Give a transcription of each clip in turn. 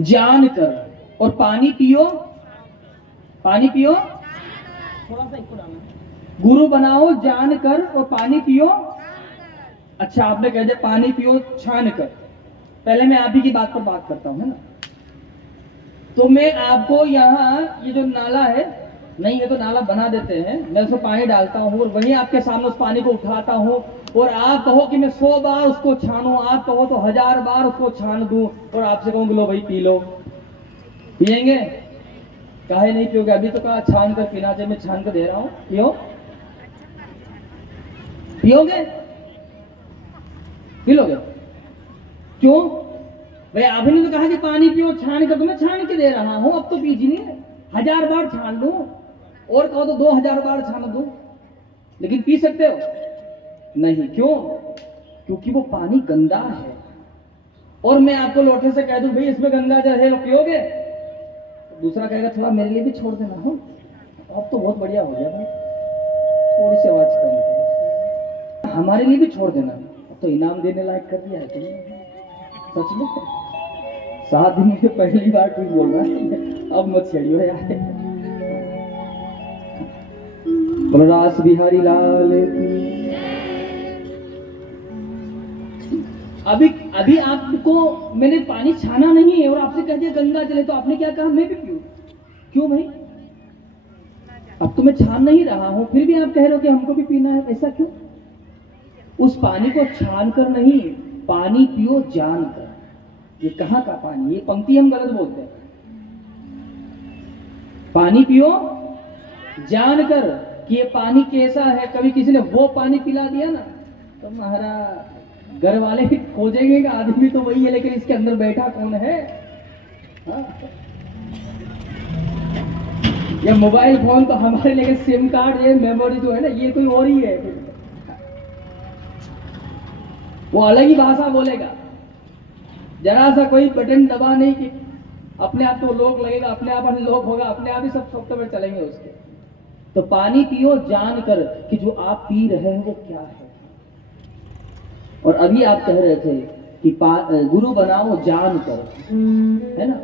जान कर, और पानी पियो, पानी पियो, थोड़ा सा इसको डालना। गुरु बनाओ जान कर और पानी पियो। अच्छा, आपने कह दिया पानी पियो छान कर। पहले मैं आप ही की बात पर बात करता हूं, है ना। तो मैं आपको यहाँ ये जो नाला है, नहीं ये तो नाला बना देते हैं, मैं उसमें पानी डालता हूँ और वहीं आपके सामने उस पानी को उठाता हूँ, और आप कहो कि मैं 100 बार उसको छानूं, आप कहो तो 1000 बार उसको छान दूं, और आपसे कहूँ लो भाई पी लो, पियेंगे? काहे नहीं पियोगे? अभी तो कहा छान कर पीना चाहिए, मैं छान कर दे रहा हूँ, पियो, पियोगे? पी लोगे? क्यों भाई? आपने तो कहा कि पानी पियो छान कर, तो मैं छान के दे रहा हूं, अब तो पीजिए। 1000 बार छान लूं, और कहो तो 2000 बार छान दूं, लेकिन पी सकते हो नहीं। क्यों? क्योंकि वो पानी गंदा है। और मैं आपको लोटे से कह दूं भाई इसमें गंगा जल है, लो पियोगे? तो दूसरा कहेगा थोड़ा मेरे लिए भी छोड़ देना हो, अब तो बहुत बढ़िया हो गया भाई, थोड़ी सी आवाज कम, हमारे लिए भी छोड़ देना, अब तो इनाम देने लायक कर दिया है तुमने। सच में 7 दिन में पहली बार कोई बोल रहा है, अब मत छेड़ियो यार। बलरास बिहारी लाल की। अभी आपको मैंने पानी छाना नहीं है और आपसे कह दिया गंगा जल है, तो आपने क्या कहा? मैं भी पीऊं? क्यों भाई? अब तो मैं छान नहीं रहा हूं, फिर भी आप कह रहे हो कि हमको भी पीना है, ऐसा क्यों? उस पानी को छान कर नहीं, पानी पियो जान कर। ये कहां का पानी? ये पंक्ति हम गलत बोलते हैं। पानी पियो जान कर कि ये पानी कैसा है। कभी किसी ने वो पानी पिला दिया ना, तो महाराज घर वाले खोजेंगे कि आदमी तो वही है, लेकिन इसके अंदर बैठा कौन है? हाँ? ये मोबाइल फोन तो हमारे, लेकिन सिम कार्ड, ये मेमोरी जो है ना, ये कोई और ही है। वो अलग ही भाषा बोलेगा, जरा सा कोई बटन दबा नहीं कि अपने आप तो लॉक लगेगा, अपने आप लॉक होगा, अपने आप ही सब सॉफ्टवेयर चलेंगे उसके। तो पानी पियो जान कर कि जो आप पी रहे हैं वो क्या है। और अभी आप कह रहे थे कि गुरु बनाओ जान कर, है ना।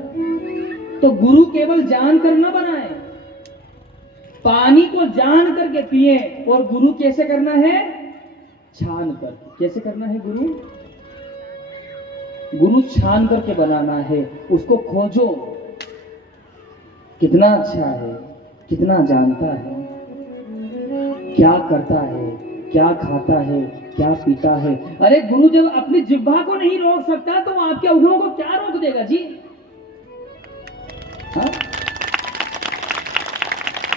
तो गुरु केवल जान कर न बनाए, पानी को जान करके पिए। और गुरु कैसे करना है? छान कर। कैसे करना है गुरु? गुरु छान करके बनाना है। उसको खोजो, कितना अच्छा है, कितना जानता है, क्या करता है, क्या खाता है, क्या पीता है। अरे गुरु जब अपनी जिह्वा को नहीं रोक सकता, तो आपके अवगुणों को क्या रोक देगा जी? हाँ?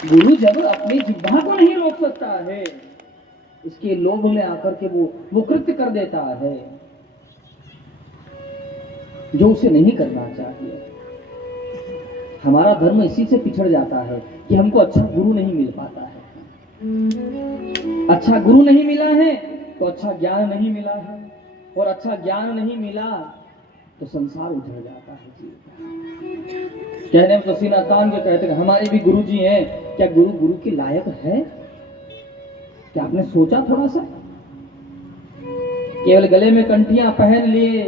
गुरु जब अपनी जिह्वा को नहीं रोक सकता है, उसके लोभ में आकर के वो कृत्य कर देता है जो उसे नहीं करना चाहिए। हमारा धर्म इसी से पिछड़ जाता है कि हमको अच्छा गुरु नहीं मिल पाता है। अच्छा गुरु नहीं मिला है तो अच्छा ज्ञान नहीं मिला है, और अच्छा ज्ञान नहीं मिला तो संसार उजड़ जाता है जी। कहने में तो सीना तान के कहते हैं हमारे भी गुरु जी हैं। क्या गुरु गुरु के लायक है? क्या आपने सोचा थोड़ा सा? केवल गले में कंठियां पहन लिए,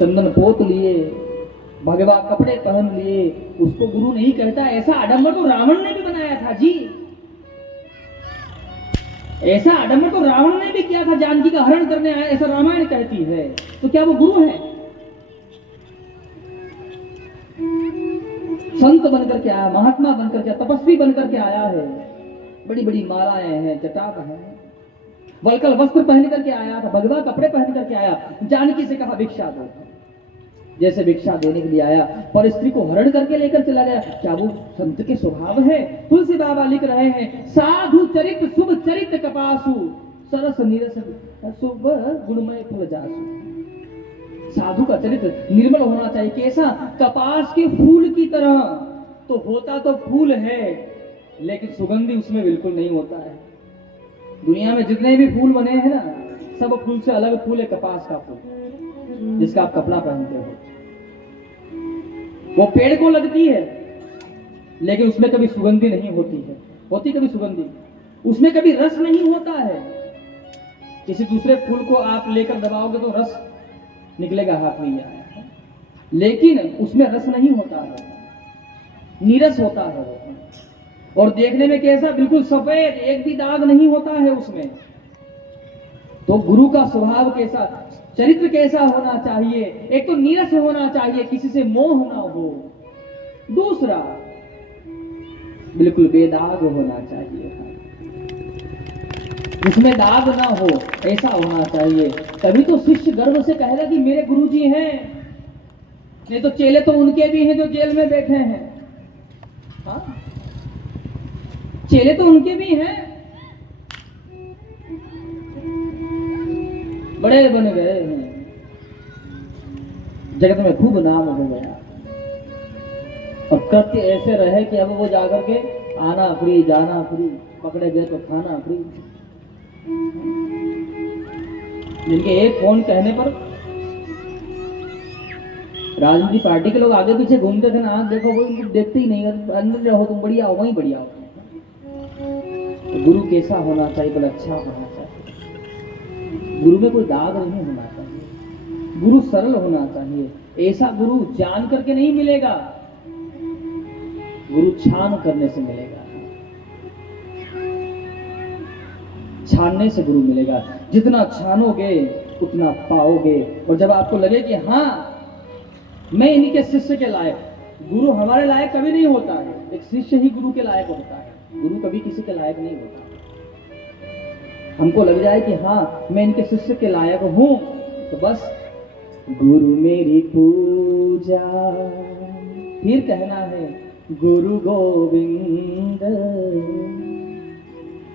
चंदन पोत लिए, भगवा कपड़े पहन लिए, उसको गुरु नहीं कहता। ऐसा आडंबर तो रावण ने भी बनाया था जी। ऐसा आडंबर तो रावण ने भी किया था, जानकी का हरण करने आया, ऐसा रामायण कहती है। तो क्या वो गुरु है? संत बनकर के आया, महात्मा बनकर के, तपस्वी बनकर के आया है। बड़ी बड़ी मालाएं हैं, जटाप है, वलकल वस्त्र पहन करके आया था, भगवा कपड़े पहन करके आया। जानकी से कहा भिक्षा दो, जैसे भिक्षा देने के लिए आया, पर स्त्री को हरण करके लेकर चला गया। क्या वो संत के स्वभाव है? तुलसी बाबा लिख रहे हैं साधु चरित शुभ चरित कपासु सरस नीरस शुभ गुणमय फल जासु। साधु का चरित्र निर्मल होना चाहिए। कैसा? कपास के फूल की तरह। तो होता तो फूल है, लेकिन सुगंधी उसमें बिल्कुल नहीं होता है। दुनिया में जितने भी फूल बने हैं ना, सब फूल से अलग फूल है कपास का फूल, जिसका आप कपड़ा पहनते हो। वो पेड़ को लगती है, लेकिन उसमें कभी सुगंधी नहीं होती है। होती कभी सुगंधी? उसमें कभी रस नहीं होता है। किसी दूसरे फूल को आप लेकर दबाओगे तो रस निकलेगा हाथ में ही आया है। लेकिन उसमें रस नहीं होता है, नीरस होता है। और देखने में कैसा, बिल्कुल सफेद, एक भी दाग नहीं होता है उसमें। तो गुरु का स्वभाव कैसा, चरित्र कैसा होना चाहिए? एक तो नीरस होना चाहिए, किसी से मोह ना हो। दूसरा, बिल्कुल बेदाग होना चाहिए, जिसमें दाग ना हो, ऐसा होना चाहिए। तभी तो शिष्य गर्व से कहेगा कि मेरे गुरुजी हैं। नहीं तो चेले तो उनके भी हैं जो जेल में बैठे हैं। हाँ, चेले तो उनके भी हैं, बड़े बन गए हैं, जगत में खूब नाम हो गया। और कृत्य ऐसे रहे कि अब वो जाकर के आना फ्री, जाना फ्री, पकड़े गए तो खाना फ्री। जिनके एक फोन कहने पर राजनीति पार्टी के लोग आगे पीछे घूमते थे ना, आज देखो वो उनको देखते ही नहीं, अंदर रहो तुम, बढ़िया हो, वहीं बढ़िया हो। तो गुरु कैसा होना चाहिए? बोले अच्छा होना चाहिए। गुरु में कोई दाग नहीं होना चाहिए, गुरु सरल होना चाहिए। ऐसा गुरु जान करके नहीं मिलेगा, गुरु छान करने से मिलेगा, छानने से गुरु मिलेगा। जितना छानोगे उतना पाओगे। और जब आपको लगे कि हाँ मैं इन्हीं के शिष्य के लायक, गुरु हमारे लायक कभी नहीं होता है, एक शिष्य ही गुरु के लायक होता है, गुरु कभी किसी के लायक नहीं होता। हमको लग जाए कि हाँ मैं इनके शिष्य के लायक हूं, तो बस गुरु मेरी पूजा, फिर कहना है गुरु गोविंद,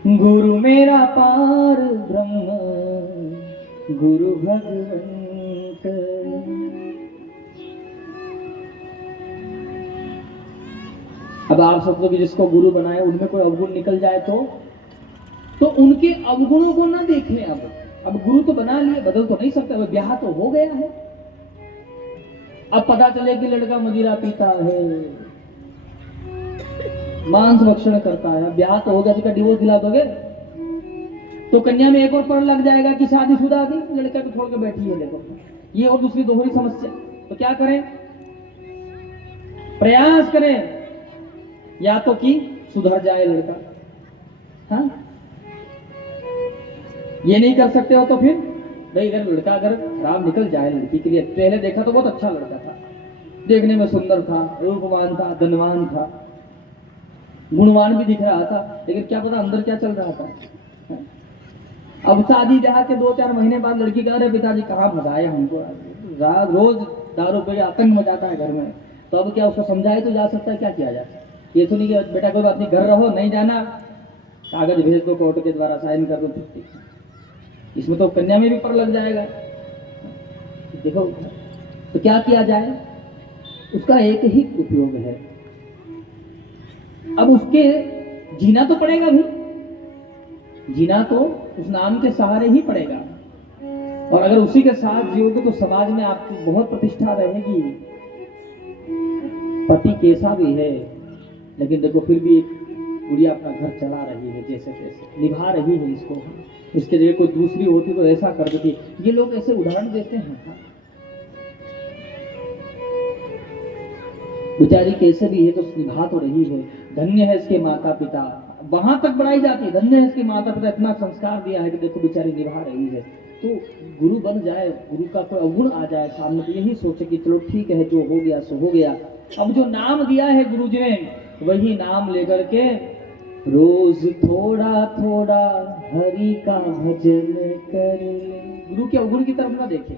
गुरु मेरा पार ब्रह्म, गुरु भगवंत। अब आप सोचो कि जिसको गुरु बनाए उनमें कोई अवगुण निकल जाए तो उनके अवगुणों को ना देखें। अब गुरु तो बना लिए, बदल तो नहीं सकते, अब ब्याह तो हो गया है। अब पता चले कि लड़का मदिरा पीता है, मांस भक्षण करता है, ब्याह तो हो गया, तो डिवोर्स दिला दोगे? तो कन्या में एक और पढ़ लग जाएगा कि शादीशुदा थी, लड़का को छोड़ के बैठी है, देखो ये और दूसरी दोहरी समस्या। तो क्या करें? प्रयास करें या तो कि सुधर जाए लड़का। हाँ, ये नहीं कर सकते हो तो फिर भाई अगर लड़का अगर खराब निकल जाए लड़की के लिए, पहले देखा तो बहुत अच्छा लड़का था, देखने में सुंदर था, रूपवान था, धनवान था, गुणवान भी दिख रहा था, लेकिन क्या पता अंदर क्या चल रहा था। अब शादी ब्याह के 2-4 महीने बाद लड़की कह रहे पिताजी कहाँ फंसाए हमको, रोज दारू पे आतंक मचाता है घर में। तो अब क्या उसको समझाए तो जा सकता है, क्या किया जाए? ये तो नहीं कि बेटा कोई बात नहीं, घर रहो, नहीं जाना, कागज भेज दो कोर्ट के द्वारा, साइन कर दो, छुट्टी। इसमें तो कन्या में भी पर लग जाएगा। देखो तो क्या किया जाए? उसका एक ही उपयोग है, अब उसके जीना तो पड़ेगा भी, जीना तो उस नाम के सहारे ही पड़ेगा। और अगर उसी के साथ जियोगे तो समाज में आपकी बहुत प्रतिष्ठा रहेगी। पति कैसा भी है, लेकिन देखो फिर भी एक गुड़िया अपना घर चला रही है, जैसे तैसे निभा रही है इसको। इसके जगह कोई दूसरी होती तो ऐसा कर देती। ये लोग ऐसे उदाहरण देते हैं। बेचारी कैसे भी है तो निभा तो रही है। धन्य है इसके माता पिता, वहां तक बढ़ाई जाती है, धन्य है इसके माता पिता, इतना संस्कार दिया है कि देखो बेचारी निभा रही है। तो गुरु बन जाए, गुरु का कोई अवगुण आ जाए सामने, तो यही सोचे कि चलो ठीक है, जो हो गया सो हो गया। अब जो नाम दिया है गुरु जी ने, वही नाम लेकर के रोज थोड़ा थोड़ा हरि का भजन करे। गुरु के अवगुण की तरफ ना देखे।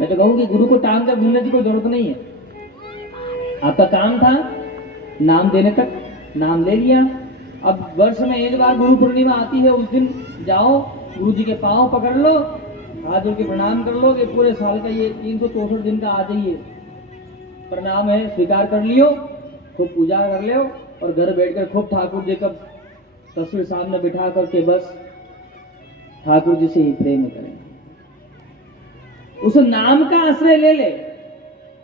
मैं तो कहूँ कि गुरु को टांग कर घूमने की कोई जरूरत नहीं है। आपका काम था नाम देने तक, नाम ले लिया। अब वर्ष में एक बार गुरु पूर्णिमा आती है, उस दिन जाओ गुरु जी के पांव पकड़ लो, हाथ जोड़ के प्रणाम कर लो कि पूरे साल का ये 364 दिन का आ जाइए प्रणाम है, स्वीकार कर लियो, खूब पूजा कर लियो और घर बैठकर खूब ठाकुर जी का तस्वीर सामने बिठा करके बस ठाकुर जी से ही प्रेम करें। उस नाम का आश्रय ले ले।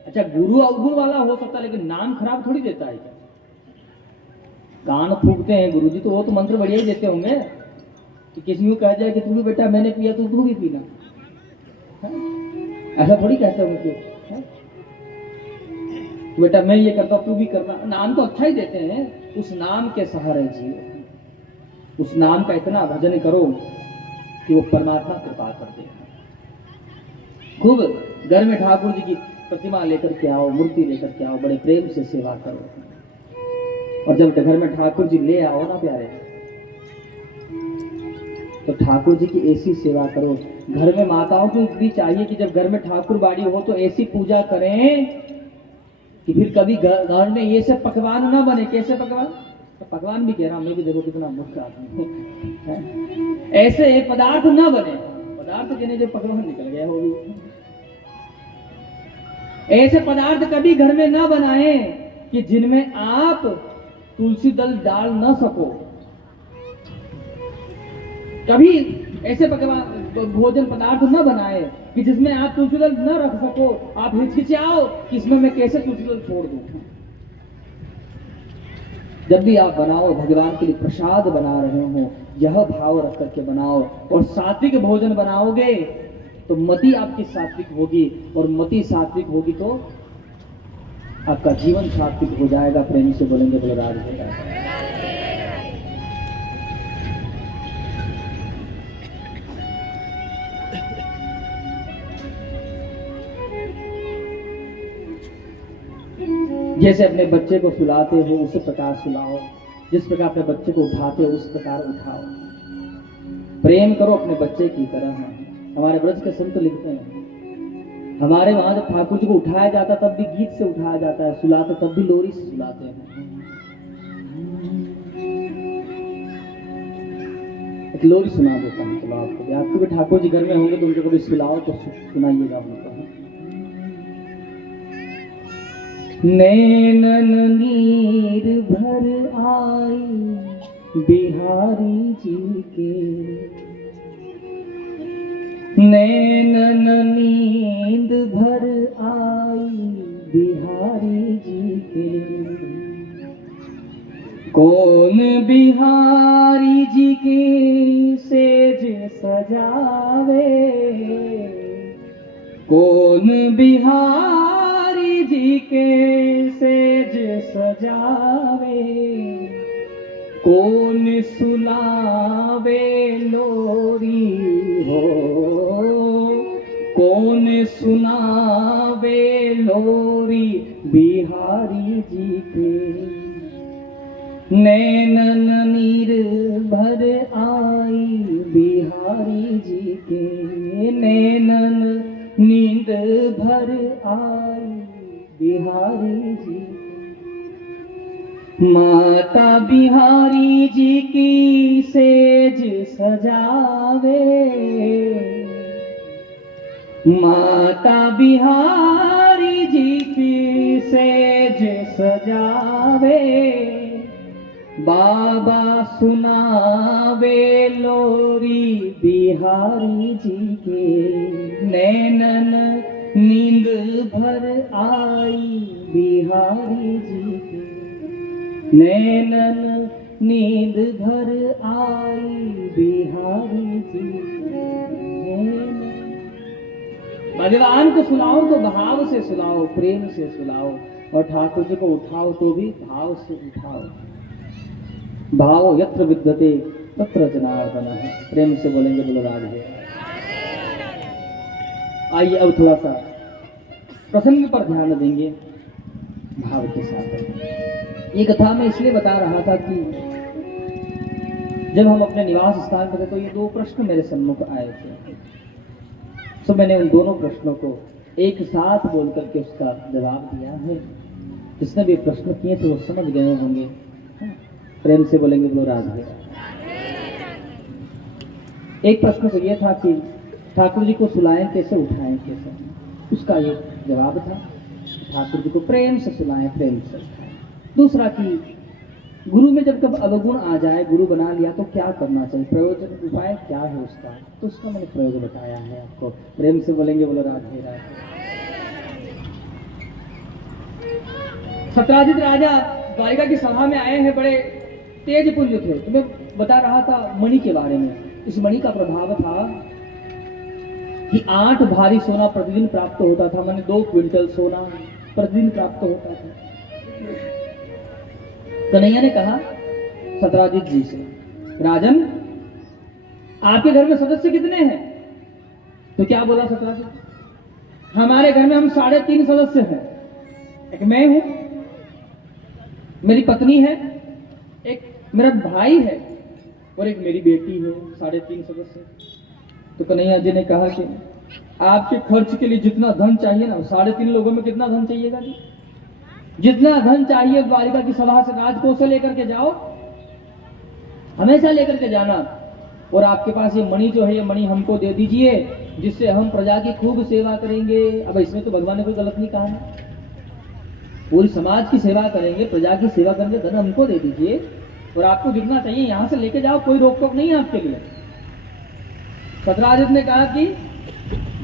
अच्छा, गुरु अवगुण वाला हो सकता है, लेकिन नाम खराब थोड़ी देता है। क्या कान फूकते हैं गुरु जी, तो वो तो मंत्र बढ़िया ही देते होंगे कि किसी को कह जाए कि तू भी बेटा मैंने पिया तो तू भी पीना। ऐसा थोड़ी कहते होंगे कि है? बेटा मैं ये करता तू भी करना, नाम तो अच्छा ही देते हैं, उस नाम के सहारे जियो, उस नाम का इतना भजन करो कि वो परमात्मा कृपा कर दे। खूब घर में ठाकुर जी की प्रतिमा लेकर के आओ, मूर्ति लेकर के आओ, बड़े प्रेम से सेवा करो। और जब घर में ठाकुर जी ले आओ ना प्यारे, तो ठाकुर जी की ऐसी सेवा करो। घर में माताओं को भी चाहिए कि जब घर में ठाकुर बाड़ी हो तो ऐसी पूजा करें कि फिर कभी घर में ये सब पकवान ना बने। कैसे पकवान? तो पकवान भी कह रहा हूं मैं भी, देखो कितना मूर्ख आदमी हूं। ऐसे पदार्थ ना बने, पदार्थ कहने जो पकवान निकल गया होगी। ऐसे पदार्थ कभी घर में ना बनाए कि जिनमें आप तुलसी दल डाल ना सको। कभी ऐसे पकवान भोजन पदार्थ न बनाए कि जिसमें आप तुलसी दल न रख सको, आप हिचकिचाओ कि इसमें मैं कैसे तुलसी दल छोड़ दूं। जब भी आप बनाओ, भगवान के लिए प्रसाद बना रहे हो, यह भाव रख करके बनाओ। और सात्विक भोजन बनाओगे तो मति आपकी सात्विक होगी, और मति सात्विक होगी तो आपका जीवन सात्विक हो जाएगा। प्रेम से बोलेंगे बलराज होगा। जैसे अपने बच्चे को सुलाते हो उसी प्रकार सुलाओ, जिस प्रकार अपने बच्चे को उठाते हो उस प्रकार उठाओ। प्रेम करो अपने बच्चे की तरह। हमारे ब्रज के संत लिखते हैं, हमारे वहां जब ठाकुर जी को उठाया जाता तब भी गीत से उठाया जाता है, सुलाते तब भी लोरी से सुलाते हैं। एक लोरी सुना देता हूँ चलो आपको भी ठाकुर जी घर में होंगे तो उनको कभी सुलाओ तो सुनाइएगा उनको। नैनन नीर भर आई बिहारी जी के, नैनन नींद भर आई बिहारी जी के। कौन बिहारी जी के सेज सजावे, कौन बिहारी जी के सेज सजावे, कौन सुलावे लोरी हो, कौन सुनावे लोरी बिहारी जी के। नैनन नीर भर आई बिहारी जी के, नैनन नींद भर आई बिहारी जी। माता बिहारी जी की सेज सजावे, माता बिहारी जी की सेज सजावे, बाबा सुनावे लोरी बिहारी जी के। नैनन नींद भर आई बिहारी जी के, नैनन नींद भर आई बिहारी जी के। भगवान को सुनाओ तो भाव से सुनाओ, प्रेम से सुनाओ। और ठाकुर जी को उठाओ तो भी भाव से उठाओ। भाव यत्र विद्यते तत्र जनार्दन है। प्रेम से बोलेंगे बोलो राधे। आइए अब थोड़ा सा प्रसंग पर ध्यान देंगे भाव के साथ। ये कथा मैं इसलिए बता रहा था कि जब हम अपने निवास स्थान पर थे तो ये दो प्रश्न मेरे सम्मुख आए थे। तो मैंने उन दोनों प्रश्नों को एक साथ बोल करके उसका जवाब दिया है। जिसने भी प्रश्न किए थे वो समझ गए होंगे। प्रेम से बोलेंगे बोलो राधे। एक प्रश्न तो ये था कि ठाकुर जी को सुलाएं कैसे, उठाएं कैसे, उसका ये जवाब था। ठाकुर जी को प्रेम से सुलाएं, प्रेम से उठाएं। दूसरा कि गुरु में जब कब अवगुण आ जाए, गुरु बना लिया तो क्या करना चाहिए, प्रयोजन उपाय क्या है उसका, तो उसका मैंने प्रयोग बताया है आपको। प्रेम से बोलेंगे बोलो राधे राधे। सत्राजित राजा द्वारिका की सभा में आए हैं, बड़े तेज पुंज थे। तो मैं बता रहा था मणि के बारे में। इस मणि का प्रभाव था कि 8 भारी सोना प्रतिदिन प्राप्त होता था, मैंने 2 क्विंटल सोना प्रतिदिन प्राप्त होता था। कन्हैया ने कहा सत्राजित जी से, राजन आपके घर में सदस्य कितने हैं? तो क्या बोला सत्राजित, हमारे घर में हम 3.5 सदस्य हैं। एक मैं हूं, मेरी पत्नी है, एक मेरा भाई है और एक मेरी बेटी है, 3.5 सदस्य। तो कन्हैया जी ने कहा कि आपके खर्च के लिए जितना धन चाहिए ना, 3.5 लोगों में कितना धन चाहिएगा जी? जितना धन चाहिए द्वारिका की सभा से राजकोष से लेकर के जाओ, हमेशा लेकर के जाना। और आपके पास ये मणि जो है, ये मणि हमको दे दीजिए, जिससे हम प्रजा की खूब सेवा करेंगे। अब इसमें तो भगवान ने कोई गलत नहीं कहा है, पूरी समाज की सेवा करेंगे, प्रजा की सेवा करेंगे, धन हमको दे दीजिए और आपको जितना चाहिए यहां से लेके जाओ, कोई रोक टोक नहीं है आपके लिए। सत्राजित ने कहा कि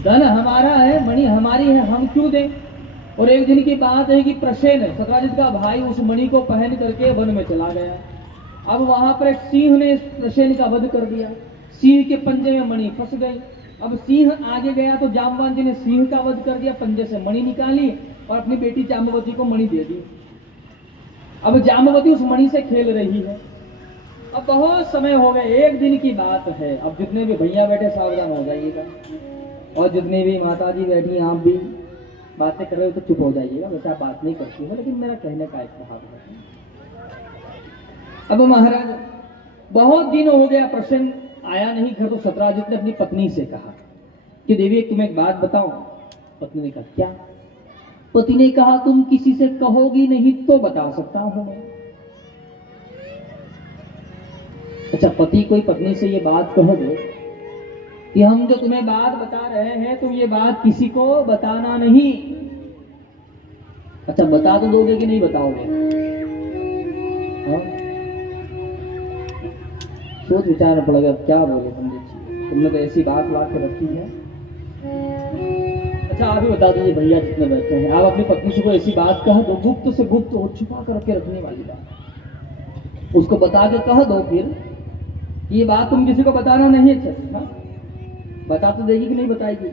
धन हमारा है, मणि हमारी है, हम क्यों दें? और एक दिन की बात है कि प्रसेन, सत्राजित का भाई, उस मणि को पहन करके वन में चला गया। अब वहां पर एक सिंह ने प्रसेन का वध कर दिया, सिंह के पंजे में मणि फंस गई। अब सिंह आगे गया तो जामवान जी ने सिंह का वध कर दिया, पंजे से मणि निकाली और अपनी बेटी जाम्बवती को मणि दे दी। अब जाम्बवती उस मणि से खेल रही है। अब बहुत समय हो गए, एक दिन की बात है। अब जितने भी भैया बैठे सावधान हो जाइएगा, और जितने भी माता जी बैठी आप भी बातें कर रहे हो तो चुप हो जाइएगा। वैसे आप बात नहीं करती हो, लेकिन मेरा कहने का एक भाव है। अब महाराज बहुत दिन हो गया, प्रसन्न आया नहीं घर। तो सत्राजित ने अपनी पत्नी से कहा कि देवी तुम्हें एक बात बताऊं। पत्नी ने कहा क्या? पति ने कहा तुम किसी से कहोगी नहीं तो बता सकता हूं मैं। अच्छा, पति कोई पत्नी से ये बात कह दो कि हम जो तुम्हें बात बता रहे हैं, तुम ये बात किसी को बताना नहीं। अच्छा, बता तो दोगे कि नहीं बताओगे? हाँ? सोच विचार पड़ेगा क्या बोले पंडित जी, तुमने तो ऐसी बात ला के रखी है। अच्छा, आप ही बता दीजिए भैया जितने बैठे हैं, आप अपनी पत्नी से कोई ऐसी बात कह दो, गुप्त से गुप्त और छुपा करके रखने वाली बात, उसको बता के कह दो फिर ये बात तुम किसी को बताना नहीं है। अच्छा, बता तो देगी कि नहीं बताएगी?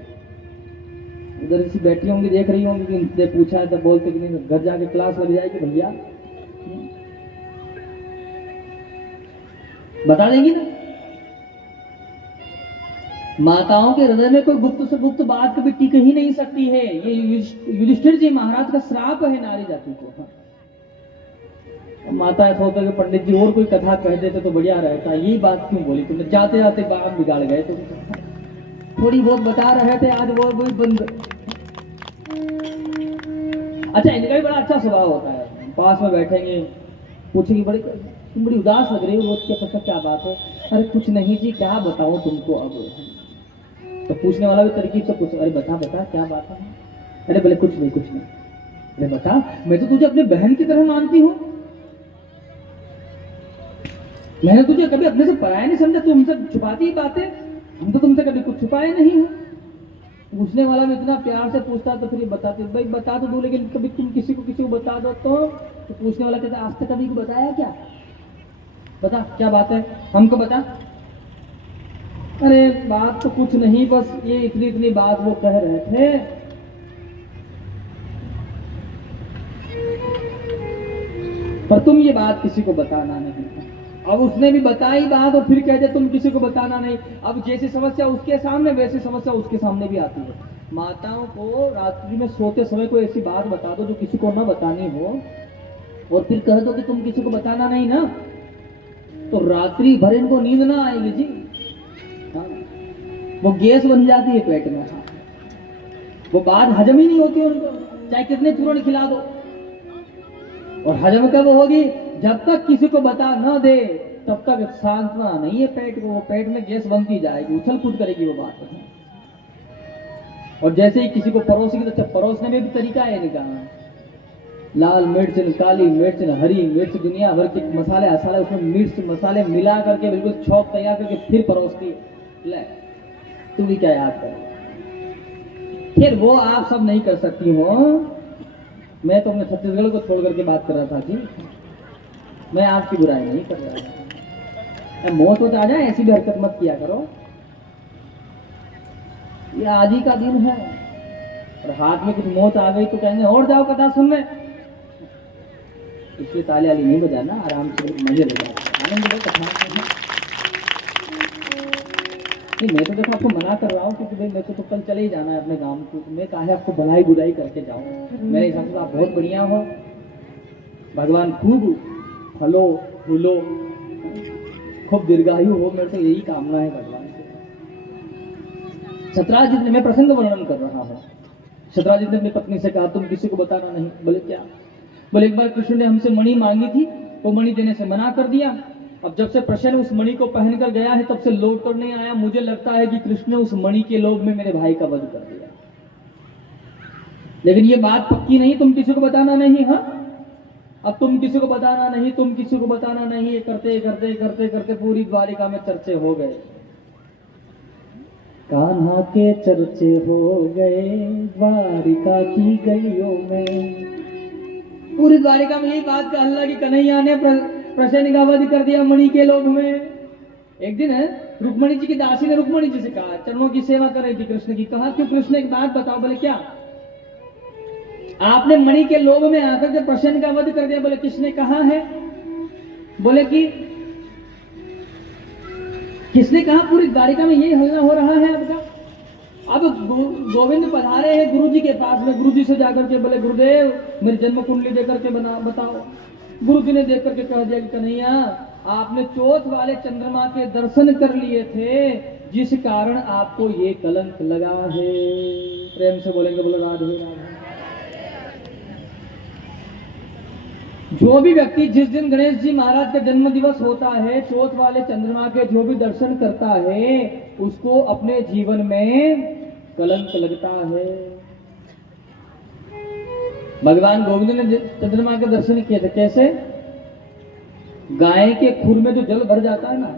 उधर से बैठी होंगी, देख रही होंगी कि इनसे पूछा है तो बोलते कि नहीं, घर जाके क्लास लग जाएगी भैया, बता देंगी ना। माताओं के हृदय में कोई गुप्त से गुप्त बात कभी टिक ही नहीं सकती है। ये युधिष्ठिर जी महाराज का श्राप है नारी जाति को। माता ऐसा होता है कि पंडित जी और कोई कथा कह देते तो बढ़िया रहता, यही बात क्यों बोली तुमने? जाते जाते बात बिगाड़ गए तुम। थोड़ी बहुत बता रहे थे, आज वो भी बंद। अच्छा, इनका भी बड़ा अच्छा स्वभाव होता है, पास में बैठेंगे, पूछेंगे तुम बड़ी उदास लग रही हो, रोज के पता क्या बात है? अरे कुछ नहीं जी, क्या बताऊं तुमको अब। तो पूछने वाला भी तरकीब से पूछे, अरे बता बता क्या बात है? अरे बोले कुछ नहीं कुछ नहीं। अरे बता, मैं तो तुझे अपनी बहन की तरह मानती हूँ, मैंने तुझे कभी अपने से पराया नहीं समझा, तू हमसे छुपाती ही बातें, हम तो तुमसे कभी कुछ छुपाए नहीं है। पूछने वाला भी इतना प्यार से पूछता तो फिर बताते, भाई बता तो दो, लेकिन कभी तुम किसी को बता दो तो पूछने वाला कहता आज तक कभी को बताया क्या? बता क्या बात है, हमको बता। अरे बात तो कुछ नहीं, बस ये इतनी बात वो कह रहे थे। पर तुम ये बात किसी को बताना नहीं। अब उसने भी बताई बात और फिर कहते तुम किसी को बताना नहीं। अब जैसी समस्या उसके सामने वैसी समस्या उसके सामने भी आती है। माताओं को रात्रि में सोते समय कोई ऐसी बात बता दो जो किसी को ना बतानी हो, और फिर कह दो कि तुम किसी को बताना नहीं ना, तो रात्रि भर इनको नींद ना आएगी जी। हाँ, वो गैस बन जाती है पेट में। हाँ, वो बात हजम ही नहीं होती उनको, चाहे कितने चूर्ण खिला दो। और हजम कब होगी? जब तक किसी को बता न दे तब तक सांत्वना नहीं है पेट को, वो पेट में गैस बनती जाएगी, उछल कूद करेगी वो बात। और जैसे ही किसी को परोसेगी तो परोसने में भी तरीका है निकालना, लाल मिर्च, काली मिर्च, हरी मिर्च, दुनिया भर के मसाले असाले उसमें मिर्च मसाले मिला करके बिल्कुल छौंक तैयार करके फिर परोसती है। ले तुम भी क्या याद कर, फिर वो आप सब नहीं कर सकती हो। मैं तो अपने छत्तीसगढ़ को छोड़ करके बात कर रहा था जी, मैं आपकी बुराई नहीं कर रहा था। मौत हो आ जाए ऐसी भी हरकत मत किया करो। ये आज ही का दिन है, और हाथ में कुछ मौत आ गई तो कहेंगे और जाओ कथा सुनने। इसलिए ताली वाली नहीं बजाना, आराम से मजे बजाओ, आनंद लो कथा सुनने। मैं तो देखो आपको मना कर रहा हूँ क्योंकि भाई मैं तो कल चले ही जाना है अपने गांव को, मैं काहे आपको भलाई बुराई करके जाऊँ। मेरे हिसाब से आप बहुत बढ़िया हो, भगवान खूब फलो फूलो, खूब दीर्घायु हो, मेरे तो यही कामना है भगवान से। शतराजित ने, मैं प्रसंग वर्णन कर रहा हूँ, शतराजित ने अपनी पत्नी से कहा तुम किसी को बताना नहीं। बोले क्या? बोले एक बार कृष्ण ने हमसे मणि मांगी थी, वो मणि देने से मना कर दिया। अब जब से प्रश्न उस मणि को पहनकर गया है तब से लौट कर नहीं आया। मुझे लगता है कि कृष्ण ने उस मणि के लोभ में मेरे भाई का वध कर दिया। लेकिन ये बात पक्की नहीं, तुम किसी को बताना नहीं। हाँ, अब तुम किसी को बताना नहीं, तुम किसी को बताना नहीं, ये करते करते करते करते पूरी द्वारिका में चर्चे हो गए। कान्हा के चर्चे हो गए द्वारिका की गलियों में, पूरी द्वारिका में यही बात का हल्ला कि कन्हैया ने प्रश्न का वध कर दिया मणि के लोभ में। एक दिन रुक्मणी जी की दासी ने रुक्मणी जी से कहा, चरणों की सेवा कर रही थी कृष्ण की, कहा क्यों कृष्ण एक बात बताओ। बोले क्या? आपने मणि के लोभ में आकर के प्रश्न का वध कर दिया। बोले किसने कहा है? बोले कि किसने कहा? पूरी द्वारिका में यही हल्ला हो रहा है आपका। अब गोविंद पधारे हैं गुरु जी के पास में, गुरु जी से जाकर के बोले गुरुदेव मेरी जन्म कुंडली देकर के बताओ। गुरु जी ने देख करके कह दिया कि कन्हैया आपने चौथ वाले चंद्रमा के दर्शन कर लिए थे, जिस कारण आपको ये कलंक लगा है। प्रेम से बोलेंगे, बोले राधे राधे। जो भी व्यक्ति जिस दिन गणेश जी महाराज का जन्म दिवस होता है, चौथ वाले चंद्रमा के जो भी दर्शन करता है, उसको अपने जीवन में कलंक लगता है। भगवान गोविंद ने चंद्रमा के दर्शन किए थे। कैसे? गाय के खुर में जो जल भर जाता है ना,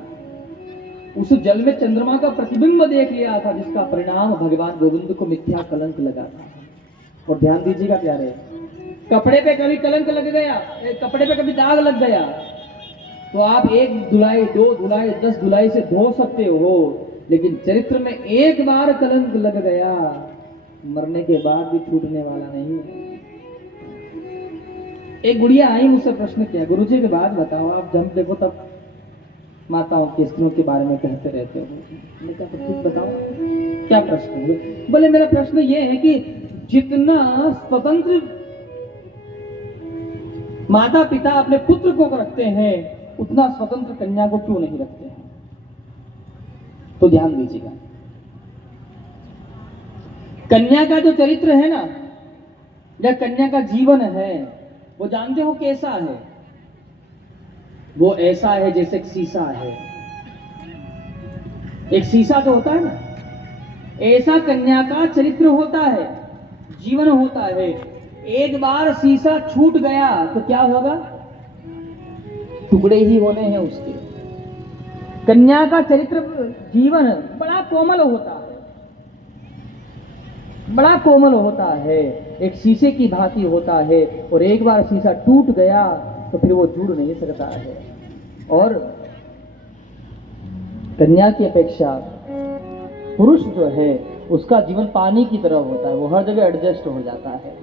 उस जल में चंद्रमा का प्रतिबिंब देख लिया था, जिसका परिणाम भगवान गोविंद को मिथ्या कलंक लगा था। और ध्यान दीजिएगा प्यारे, कपड़े पे कभी कलंक लग गया, कपड़े पे कभी दाग लग गया, तो आप 1 धुलाई 2 धुलाई 10 धुलाई से धो सकते हो, लेकिन चरित्र में एक बार कलंक लग गया, मरने के बाद भी छूटने वाला नहीं। एक गुड़िया आई, मुझसे प्रश्न किया, गुरुजी के बाद बताओ, आप जब देखो तब माताओं के स्त्रियों के बारे में कहते रहते हो। मैंने कहा ठीक बताओ क्या प्रश्न है? बोले मेरा प्रश्न ये है कि जितना स्वतंत्र माता पिता अपने पुत्र को रखते हैं, उतना स्वतंत्र कन्या को क्यों नहीं रखते हैं? तो ध्यान दीजिएगा, कन्या का जो चरित्र है ना, या कन्या का जीवन है, वो जानते हो कैसा है? वो ऐसा है जैसे एक शीशा है। एक शीशा जो होता है ना, ऐसा कन्या का चरित्र होता है, जीवन होता है। एक बार शीशा छूट गया तो क्या होगा? टुकड़े ही होने हैं उसके। कन्या का चरित्र जीवन बड़ा कोमल होता है, बड़ा कोमल होता है, एक शीशे की भांति होता है, और एक बार शीशा टूट गया तो फिर वो जुड़ नहीं सकता है। और कन्या की अपेक्षा पुरुष जो है, उसका जीवन पानी की तरह होता है, वो हर जगह एडजस्ट हो जाता है,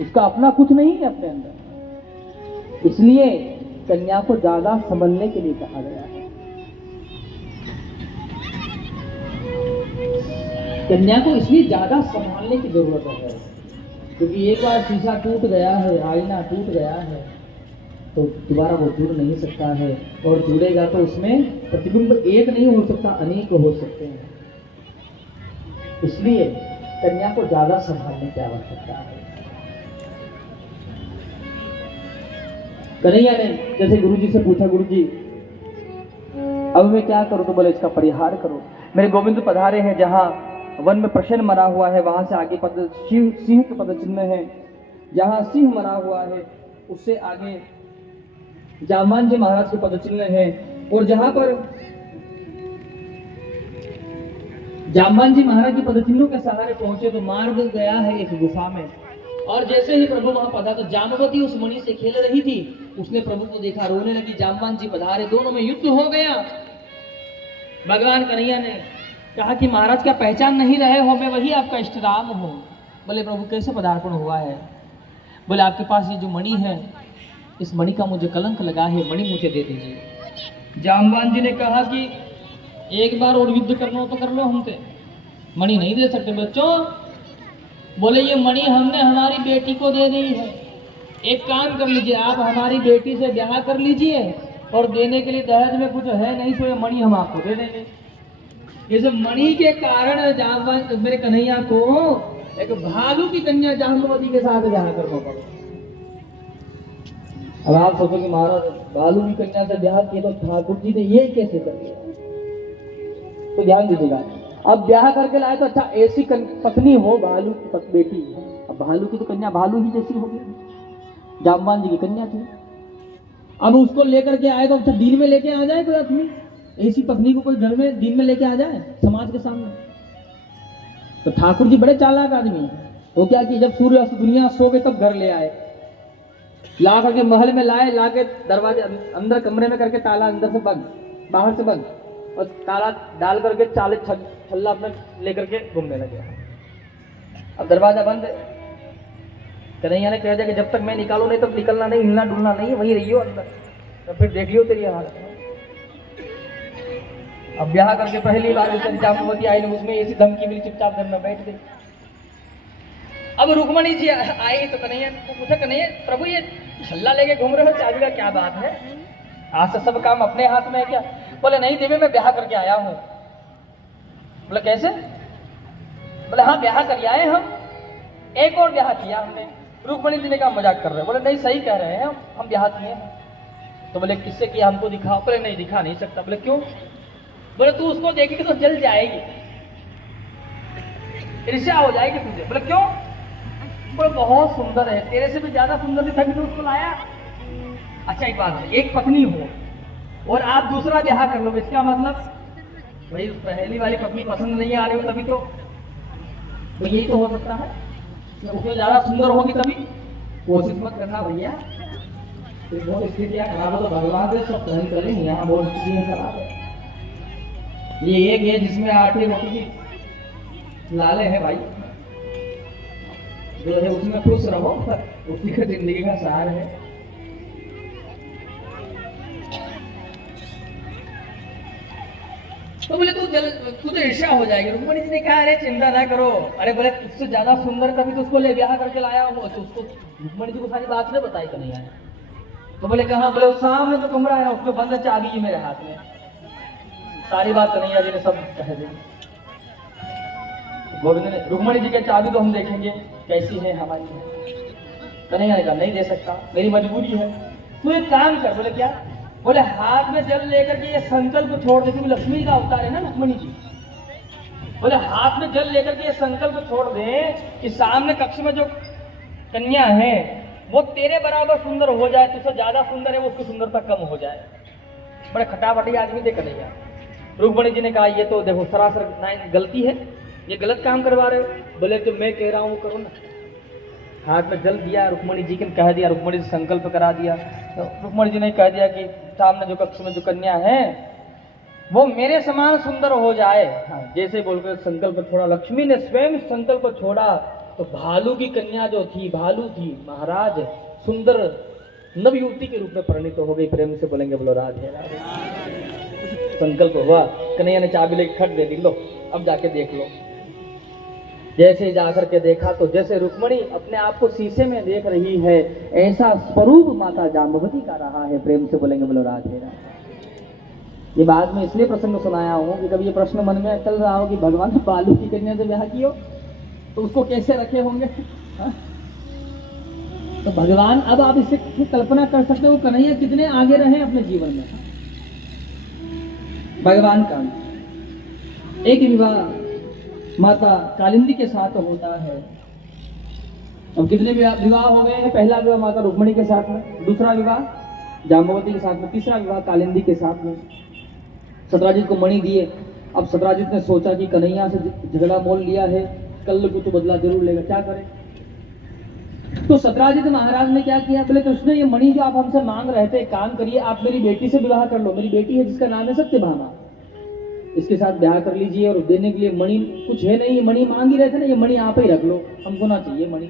उसका अपना कुछ नहीं है अपने अंदर। इसलिए कन्या को ज्यादा संभलने के लिए कहा गया है। कन्या को इसलिए ज्यादा संभालने की जरूरत है, क्योंकि एक बार शीशा टूट गया है, आईना टूट गया है, तो दोबारा वो जुड़ नहीं सकता है, और जुड़ेगा तो उसमें प्रतिबिंब एक नहीं हो सकता, अनेक हो सकते हैं। इसलिए कन्या को ज्यादा संभालने की आवश्यकता है। कन्हैया ने जैसे गुरुजी से पूछा, गुरुजी अब मैं क्या करूं? तो बोले इसका परिहार करो। मेरे गोविंद पधारे हैं, जहां वन में प्रश्न मरा हुआ है, वहां से आगे सिंह के पद चिन्ह है। जहां सिंह मरा हुआ है उससे आगे जामवान जी महाराज के पद चिन्ह है। और जहां पर जामवान जी महाराज के पद चिन्हों के सहारे पहुंचे तो मार्ग गया है एक गुफा में। और जैसे ही प्रभु वहां पधा तो जामवती उस मणि से खेल रही थी, उसने प्रभु को देखा, रोने लगी। जामवान जी पधारे, दोनों में युद्ध हो गया। भगवान कन्हैया ने कहा कि महाराज क्या पहचान नहीं रहे हो, मैं वही आपका इष्ट राम हूँ। बोले प्रभु कैसे पदार्पण हुआ है? बोले आपके पास ये जो मणि है, इस मणि का मुझे कलंक लगा है, मणि मुझे दे दीजिए। जामवान जी ने कहा कि एक बार और युद्ध करना हो तो कर लो, हमसे मणि नहीं दे सकते बच्चों। बोले ये मणि हमने हमारी बेटी को दे दी है, एक काम कर लीजिए, आप हमारी बेटी से ब्याह कर लीजिए और देने के लिए दहेज में कुछ है नहीं तो ये मणि हम आपको दे देंगे। इस मणि के कारण जामवान मेरे कन्हैया को एक भालू की कन्या जाम्बवती के साथ ब्याह करना पड़ा। अब आप सोचो कि महाराज भालू की कन्या से ब्याह किया तो ठाकुर जी ने ये कैसे कर दिया? तो ध्यान दीजिएगा, अब ब्याह करके लाए तो अच्छा ऐसी पत्नी हो, भालू की बेटी, अब भालू की तो कन्या भालू ही जैसी होगी, जामवान जी की कन्या थी। अब उसको लेकर के आए तो अच्छा दिन में लेके आ जाए कोई अपनी ऐसी पत्नी को, कोई घर में दिन में लेके आ जाए समाज के सामने? तो ठाकुर जी बड़े चालाक आदमी हैं। वो क्या कि जब सूर्य दुनिया सो गए तब घर ले आए, ला करके महल में लाए, ला के दरवाजे अंदर कमरे में करके ताला अंदर से बंद, बाहर से बंद, और ताला डाल करके चाले छल्ला अपने लेकर के घूमने लगे। अब दरवाजा बंद, कन्हैया ने कह दिया कि जब तक मैं निकालू नहीं तब निकलना नहीं, हिलना डुलना नहीं, वहीं रहियो अंदर, तो फिर देख लियो तेरी हालत। अब ब्याह करके पहली बार जाम्बवती आई, उसमें ऐसी धमकी मिली, चुपचाप घर में बैठ गई। अब रुक्मणी जी आई तो कन्हैया को पूछा, कन्हैया प्रभु ये छल्ला लेके घूम रहे हो, चाबी का क्या बात है? आज से सब काम अपने हाथ में है क्या? बोले नहीं देवी मैं ब्याह करके आया हूँ। बोले कैसे? बोले हाँ ब्याह करके आए हम, एक और ब्याह किया हमने। रुक्मणी जी ने कहा मजाक कर रहे हैं? बोले नहीं सही कह रहे हैं, हम ब्याह किए हैं। तो बोले किससे किया हमको दिखाओ। बोले नहीं दिखा नहीं सकता। बोले क्यों? बोले तू उसको देखेगी तो जल जाएगी, ईर्ष्या हो जाएगी तुझे। बोले क्यों? बोले बहुत सुंदर है, तेरे से भी ज्यादा सुंदर थी तभी तो उसको लाया। अच्छा एक बात है, एक पत्नी हो और आप दूसरा ब्याह कर लो, इसका मतलब भाई पहली वाली पत्नी पसंद नहीं आ रही हो तभी तो यही तो हो सकता है, उसमें ज्यादा सुंदर होगी तभी। कोशिश मत करना भैया, बहुत स्थितियां खराब हो तो भगवान से सब सहन करेंगे। यहाँ बहुत स्थितियां खराब है। ये एक है जिसमें आटे रोटी की लाले है भाई, जो है उसमें खुश रहो, उसी का जिंदगी का सार है। तो बोले तू तो ईर्ष्या हो जाएगी। रुक्मणी जी ने कहा अरे चिंता ना करो, अरे बोले उससे ज्यादा सुंदर तभी तो उसको ले ब्याह करके लाया हूँ। तो उसको रुक्मणी जी को सारी बात नहीं बताई कन्हैया ने। तो बोले कहाँ? बोले सामने तो कमरा है, उसमें बंद चाबी मेरे हाथ में। सारी बात कन्हैया जी ने सब कह दी। गोविंद ने रुक्मणी जी की चाबी तो हम देखेंगे कैसी है हमारी। कन्हैया ने कहा नहीं दे सकता, मेरी मजबूरी है। तू एक काम कर। बोले क्या? बोले हाथ में जल लेकर के ये संकल्प छोड़ दे, क्योंकि लक्ष्मी का अवतार है ना रुक्मणी जी। बोले हाथ में जल लेकर के ये संकल्प छोड़ दे कि सामने कक्ष में जो कन्या है वो तेरे बराबर सुंदर हो जाए, तुझसे ज्यादा सुंदर है वो, उसकी सुंदरता कम हो जाए। बड़े खटापटी आदमी थे कन्हैया। रुक्मणी जी ने कहा ये तो देखो सरासर गलती है, ये गलत काम करवा रहे हो। बोले तो मैं कह रहा हूँ करो ना। हाथ में जल दिया, रुक्मणी जी ने कह दिया, रुक्मणी जी संकल्प करा दिया। तो रुक्मणी जी ने कह दिया कि सामने जो कक्ष में जो कन्या है वो मेरे समान सुंदर हो जाए। हाँ, जैसे बोलकर संकल्प छोड़ा, लक्ष्मी ने स्वयं संकल्प छोड़ा तो भालू की कन्या जो थी, भालू थी महाराज, सुंदर नव युवती के रूप में परिणित हो गई। प्रेम से बोलेंगे बोलो राधे राधे। संकल्प हुआ, कन्हैया ने चाबी लेके खट दे दी, लो अब जाके देख लो। जैसे जाकर के देखा तो जैसे रुक्मणी अपने आप को शीशे में देख रही है, ऐसा स्वरूप माता जाम्बवती का रहा है। प्रेम से बोलेंगे बोलो राधे राधे। ये बात में इसलिए प्रसंग सुनाया हूँ कि कभी ये प्रश्न मन में चल रहा हो कि भगवान ने भालू की कन्या से ब्याह किया तो उसको कैसे रखे होंगे। तो भगवान, अब आप इससे कल्पना कर सकते हो कन्हैया कितने आगे रहे अपने जीवन में। भगवान का एक विवाह माता कालिंदी के साथ होता है। अब कितने विवाह हो गए हैं? पहला विवाह माता रुक्मणी के साथ में, दूसरा विवाह जाम्बवती के साथ में, तीसरा विवाह कालिंदी के साथ में। सत्राजित को मणि दिए। अब सत्राजित ने सोचा कि कन्हैया से झगड़ा मोल लिया है, कल को तो बदला जरूर लेगा, क्या करें। तो सत्राजित महाराज ने क्या किया? बोले कृष्ण ये मणि जो आप हमसे मांग रहे थे, काम करिए, आप मेरी बेटी से विवाह कर लो। मेरी बेटी है जिसका नाम है सत्यभामा। इसके साथ ब्याह कर लीजिए और देने के लिए मणि कुछ है नहीं, ये मणि मांग ही रहे थे ना, ये मणि आप ही रख लो, हमको ना चाहिए मणि।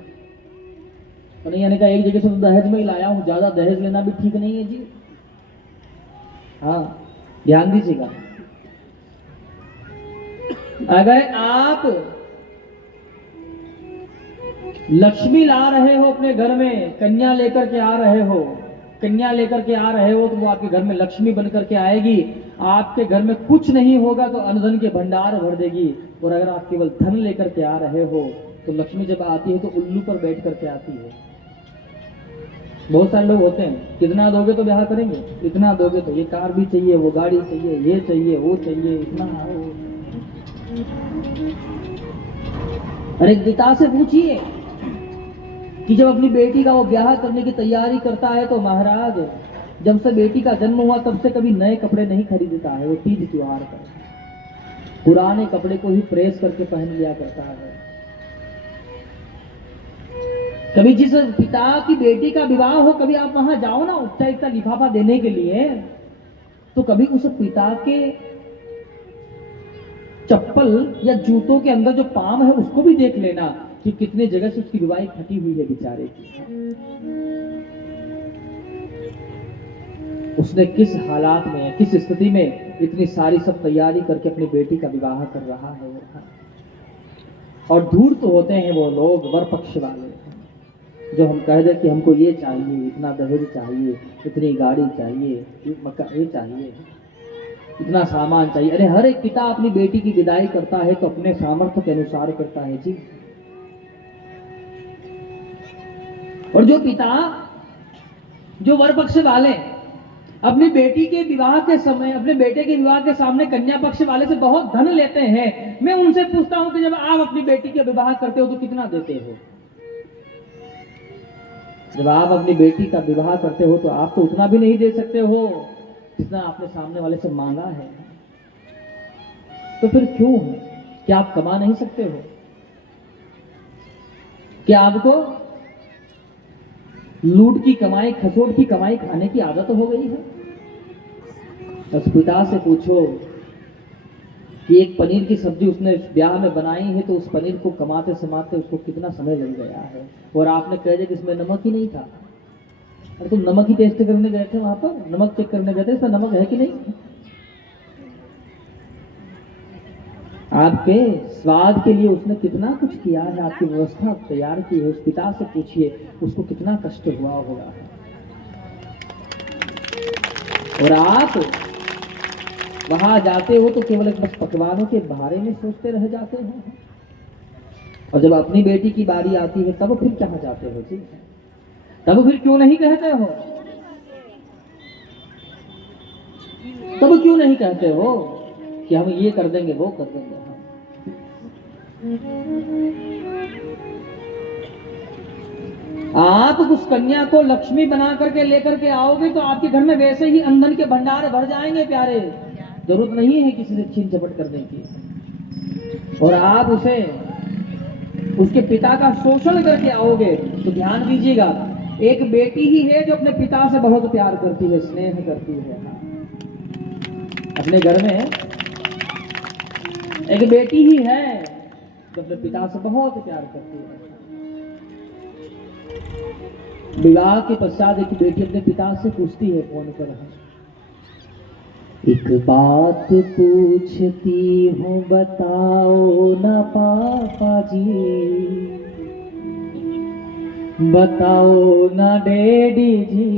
कन्हैया ने कहा एक जगह से तो दहेज में ही लाया हूँ, ज्यादा दहेज लेना भी ठीक नहीं है जी। हाँ ध्यान दीजिएगा, अगर आप लक्ष्मी ला रहे हो अपने घर में, कन्या लेकर के आ रहे हो, कन्या लेकर के आ रहे हो तो वो आपके घर में लक्ष्मी बन करके आएगी। आपके घर में कुछ नहीं होगा तो अनधन के भंडार भर देगी। और अगर आप केवल धन लेकर के आ रहे हो तो लक्ष्मी जब आती है तो उल्लू पर बैठ करके आती है। बहुत सारे लोग होते हैं, कितना दोगे तो ब्याह करेंगे, इतना दोगे तो ये कार भी चाहिए, वो गाड़ी चाहिए, ये चाहिए, वो चाहिए, इतना। अरे पिता से पूछिए कि जब अपनी बेटी का वो ब्याह करने की तैयारी करता है तो महाराज जब से बेटी का जन्म हुआ तब से कभी नए कपड़े नहीं खरीदता है। वो तीज त्योहार पर पुराने कपड़े को ही प्रेस करके पहन लिया करता है। कभी जिस पिता की बेटी का विवाह हो, कभी आप वहां जाओ ना उपचारिकता लिफाफा देने के लिए, तो कभी उस पिता के चप्पल या जूतों के अंदर जो पाम है उसको भी देख लेना कि कितने जगह से उसकी रुवाई फटी हुई है बेचारे की। उसने किस हालात में, किस स्थिति में इतनी सारी सब तैयारी करके अपनी बेटी का विवाह कर रहा है। और दूर तो होते हैं वो लोग वर पक्ष वाले जो हम कह दे कि हमको ये चाहिए, इतना दहेज चाहिए, इतनी गाड़ी चाहिए, ये चाहिए, इतना सामान चाहिए। अरे हर एक पिता अपनी बेटी की विदाई करता है तो अपने सामर्थ्य के अनुसार करता है जी। और जो पिता, जो वर पक्ष वाले अपनी बेटी के विवाह के समय, अपने बेटे के विवाह के सामने कन्या पक्ष वाले से बहुत धन लेते हैं, मैं उनसे पूछता हूं कि जब आप अपनी बेटी के विवाह करते हो तो कितना देते हो? जब आप अपनी बेटी का विवाह करते हो तो आप तो उतना भी नहीं दे सकते हो जितना आपने सामने वाले से मांगा है। तो फिर क्यों? क्या आप कमा नहीं सकते हो? क्या आपको लूट की कमाई, खसोट की कमाई खाने की आदत हो गई है? बस पिता से पूछो कि एक पनीर की सब्जी उसने ब्याह में बनाई है तो उस पनीर को कमाते समाते उसको कितना समय लग गया है। और आपने कह दिया कि इसमें नमक ही नहीं था। अरे तुम नमक ही टेस्ट करने गए थे वहां पर, नमक चेक करने गए थे, इसमें नमक है कि नहीं? आपके स्वाद के लिए उसने कितना कुछ किया है, आपकी व्यवस्था तैयार की है। उस पिता से पूछिए उसको कितना कष्ट हुआ होगा। और आप वहां जाते हो तो केवल बस पकवानों के बारे में सोचते रह जाते हो, और जब अपनी बेटी की बारी आती है तब फिर कहाँ जाते हो जी? तब फिर क्यों नहीं कहते हो? तब क्यों नहीं कहते हो कि हम ये कर देंगे, वो कर देंगे? आप उस कन्या को लक्ष्मी बना करके लेकर के आओगे तो आपके घर में वैसे ही अंधन के भंडार भर जाएंगे प्यारे। जरूरत नहीं है किसी से छीन झपट करने की। और आप उसे, उसके पिता का शोषण करके आओगे तो ध्यान दीजिएगा, एक बेटी ही है जो अपने पिता से बहुत प्यार करती है, स्नेह करती है। अपने घर में एक बेटी ही है जो अपने पिता से बहुत प्यार करती है। विवाह के पश्चात एक बेटी अपने पिता से पूछती है फोन पर, एक बात पूछती हूँ बताओ ना पापा जी, बताओ ना डैडी जी,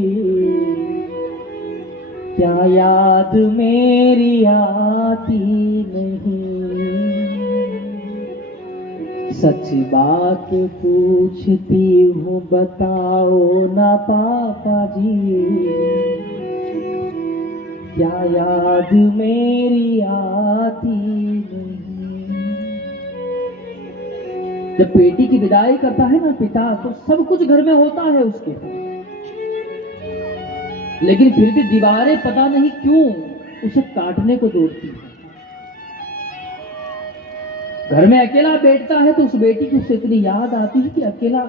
क्या याद मेरी आती नहीं? सच बात पूछती हूँ बताओ ना पापा जी, क्या याद मेरी आती नहीं? जब बेटी की विदाई करता है ना पिता तो सब कुछ घर में होता है उसके, लेकिन फिर भी दीवारें पता नहीं क्यों उसे काटने को दौड़ती है। घर में अकेला बैठता है तो उस बेटी की उससे इतनी याद आती है कि अकेला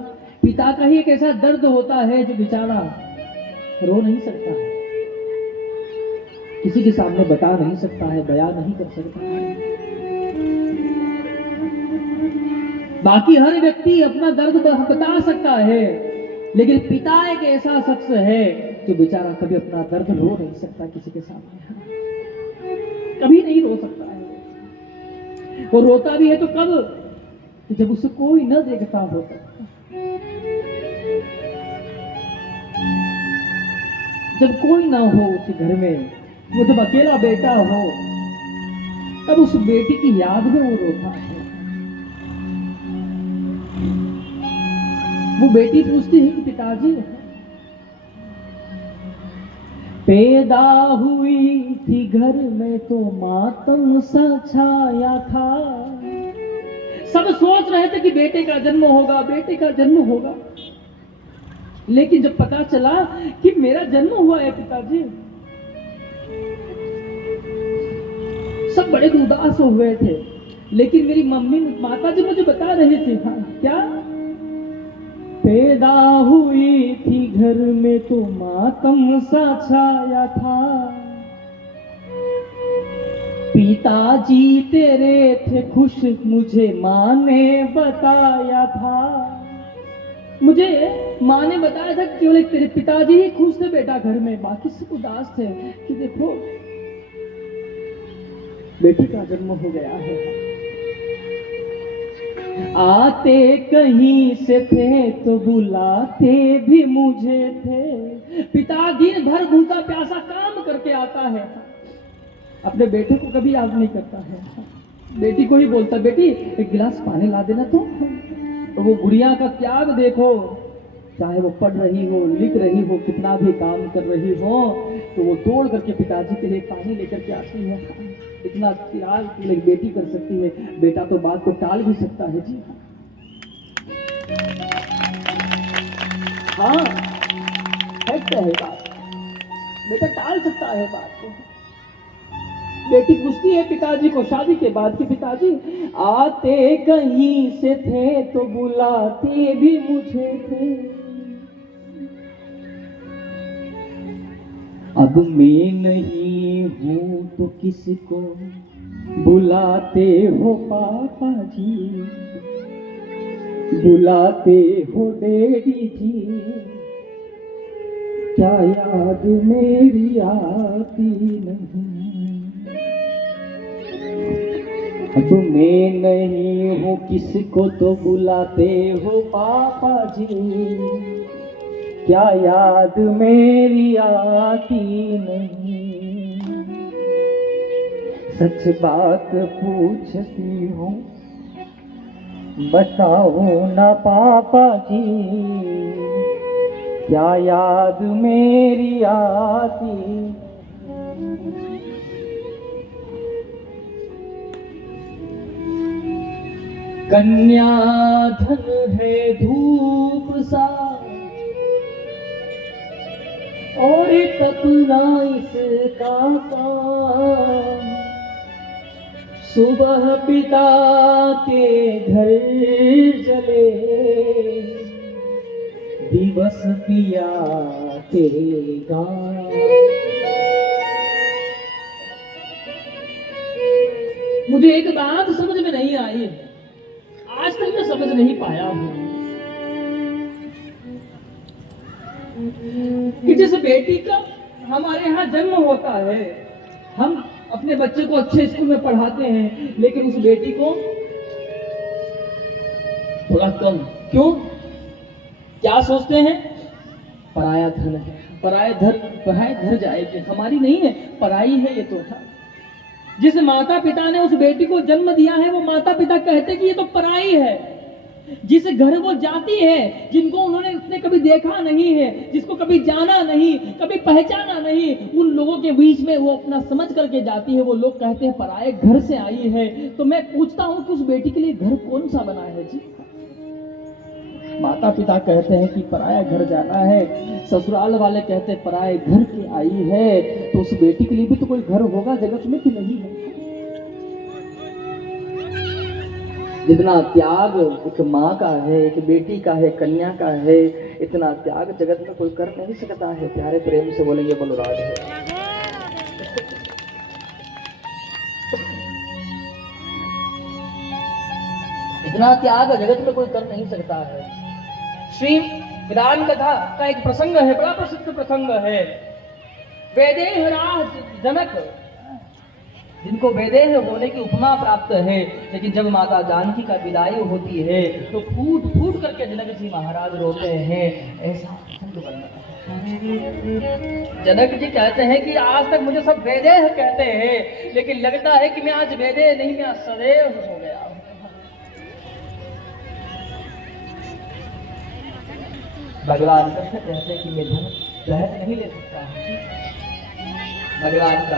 पिता का ही एक ऐसा दर्द होता है जो बेचारा रो नहीं सकता है। किसी के सामने बता नहीं सकता है, बयां नहीं कर सकता है। बाकी हर व्यक्ति अपना दर्द बता सकता है, लेकिन पिता एक ऐसा शख्स है जो बेचारा कभी अपना दर्द रो नहीं सकता किसी के सामने, कभी नहीं रो सकता है। वो रोता भी है तो कब, जब उसे कोई न देखता हो तब, जब कोई ना हो उस घर में, वो जब अकेला बेटा हो, तब उस बेटी की याद में वो रोता है। वो बेटी पूछती है कि पिताजी, पैदा हुई थी घर में तो मातम सा छाया था। सब सोच रहे थे कि बेटे का जन्म होगा, बेटे का जन्म होगा, लेकिन जब पता चला कि मेरा जन्म हुआ है पिताजी, सब बड़े उदास हुए थे। लेकिन मेरी मम्मी माता जी मुझे बता रही थी, हाँ क्या, पैदा हुई थी घर में तो मातम सा छाया था। पिताजी तेरे थे खुश, मुझे माँ ने बताया था। मुझे माँ ने बताया था कि केवल तेरे पिताजी ही खुश थे बेटा घर में, बाकी सब उदास थे कि देखो बेटी का जन्म हो गया है। आते कहीं से थे तो बुलाते भी मुझे थे। पिता दिन भर भूखा प्यासा काम करके आता है, अपने बेटे को कभी याद नहीं करता है। बेटी को ही बोलता, बेटी एक गिलास पानी ला देना तो वो गुड़िया का त्याग देखो, चाहे वो पढ़ रही हो, लिख रही हो, कितना भी काम कर रही हो, तो वो दौड़ करके पिताजी के लिए पानी लेकर के आती है। इतना त्याग एक बेटी कर सकती है, बेटा तो बात को टाल भी सकता है जी। हाँ फैक्ट है बात, बेटा टाल सकता है बात को। बेटी पूछती है पिताजी को शादी के बाद कि पिताजी आते कहीं से थे तो बुलाते भी मुझे थे। अब मैं नहीं हूं तो किसको बुलाते हो पापा जी, बुलाते हो डैडी जी, क्या याद मेरी आती नहीं। अब मैं नहीं हूँ किसको तो बुलाते हो पापा जी, क्या याद मेरी आती नहीं। सच बात पूछती हूँ बताओ ना पापा जी, क्या याद मेरी आती। कन्या धन है धूप सा और तपना इसका काम, सुबह पिता के घर जले, दिवस पिया के गाँव। मुझे एक बात समझ में नहीं आई, आज तक मैं समझ नहीं पाया हूं कि जिस बेटी का हमारे यहाँ जन्म होता है, हम अपने बच्चे को अच्छे स्कूल में पढ़ाते हैं, लेकिन उस बेटी को थोड़ा कम क्यों, क्या सोचते हैं, पराया धन है, पराया घर जाएगी, हमारी नहीं है, पराई है ये तो। जिस माता पिता ने उस बेटी को जन्म दिया है, वो माता पिता कहते कि ये तो पराई है। जिस घर वो जाती है, जिनको उसने कभी देखा नहीं है, जिसको कभी जाना नहीं, कभी पहचाना नहीं, उन लोगों के बीच में वो अपना समझ करके जाती है, वो लोग कहते हैं पराए घर से आई है। तो मैं पूछता हूं कि उस बेटी के लिए घर कौन सा बना है जी। माता पिता कहते हैं कि पराया घर जाना है, ससुराल वाले कहते हैं पराए घर की आई है, तो उस बेटी के लिए भी तो कोई घर होगा जगत में कि नहीं है। जितना त्याग एक माँ का है, एक बेटी का है, कन्या का है, इतना त्याग जगत में कोई कर नहीं सकता है। प्यारे प्रेम से बोलेंगे बोलो राधे। इतना त्याग जगत में कोई कर नहीं सकता है। श्री विरान कथा का एक प्रसंग है, बड़ा प्रसिद्ध प्रसंग है। वेदेह राज जनक, जिनको वेदेह होने की उपमा प्राप्त है, लेकिन जब माता जानकी का विदाई होती है तो फूट फूट करके जनक जी महाराज रोते हैं। ऐसा जनक जी कहते हैं कि आज तक मुझे सब वेदेह कहते हैं, लेकिन लगता है कि मैं आज वेदेह नहीं, मैं आज सदैव हो गया हूं। भगवान कृष्ण कहते हैं कि मैं धन रहत नहीं ले सकता। भगवान का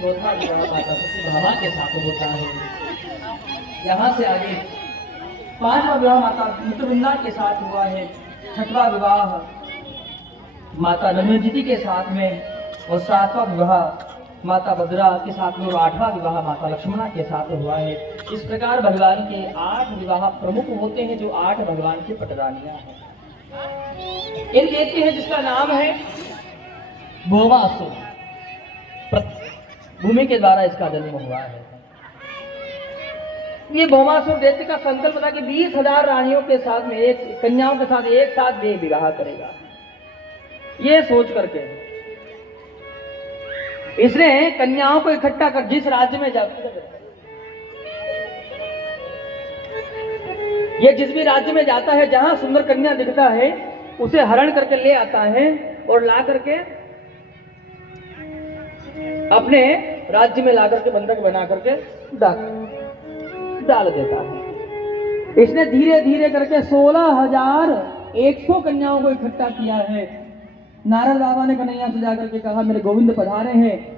चौथा विवाह माता सत्यभामा के साथ होता है। यहाँ से आगे पांचवा विवाह माता मित्रवृंदा के साथ हुआ है, छठवां विवाह माता नंदजी के साथ में, और सातवां विवाह माता भद्रा के साथ में, और आठवां विवाह माता लक्ष्मणा के साथ हुआ है। इस प्रकार भगवान के 8 विवाह प्रमुख होते हैं, जो 8 भगवान की पटरानियां हैं। एक दैत्य है जिसका नाम है भौमासुर, भूमि के द्वारा इसका जन्म हुआ है। ये भौमासुर दैत्य का संकल्प था कि 20,000 रानियों के साथ में, एक कन्याओं के साथ एक साथ वे विवाह करेगा। ये सोच करके इसने कन्याओं को इकट्ठा कर, जिस राज्य में जाता है, ये जिस भी राज्य में जाता है, जहां सुंदर कन्या दिखता है उसे हरण करके ले आता है और ला करके अपने राज्य में ला करके बंधक बना करके डाल देता है। इसने धीरे धीरे करके 16,100 कन्याओं को इकट्ठा किया है। नारद बाबा ने कन्हैया से जाकर के कहा, मेरे गोविंद पधारे हैं।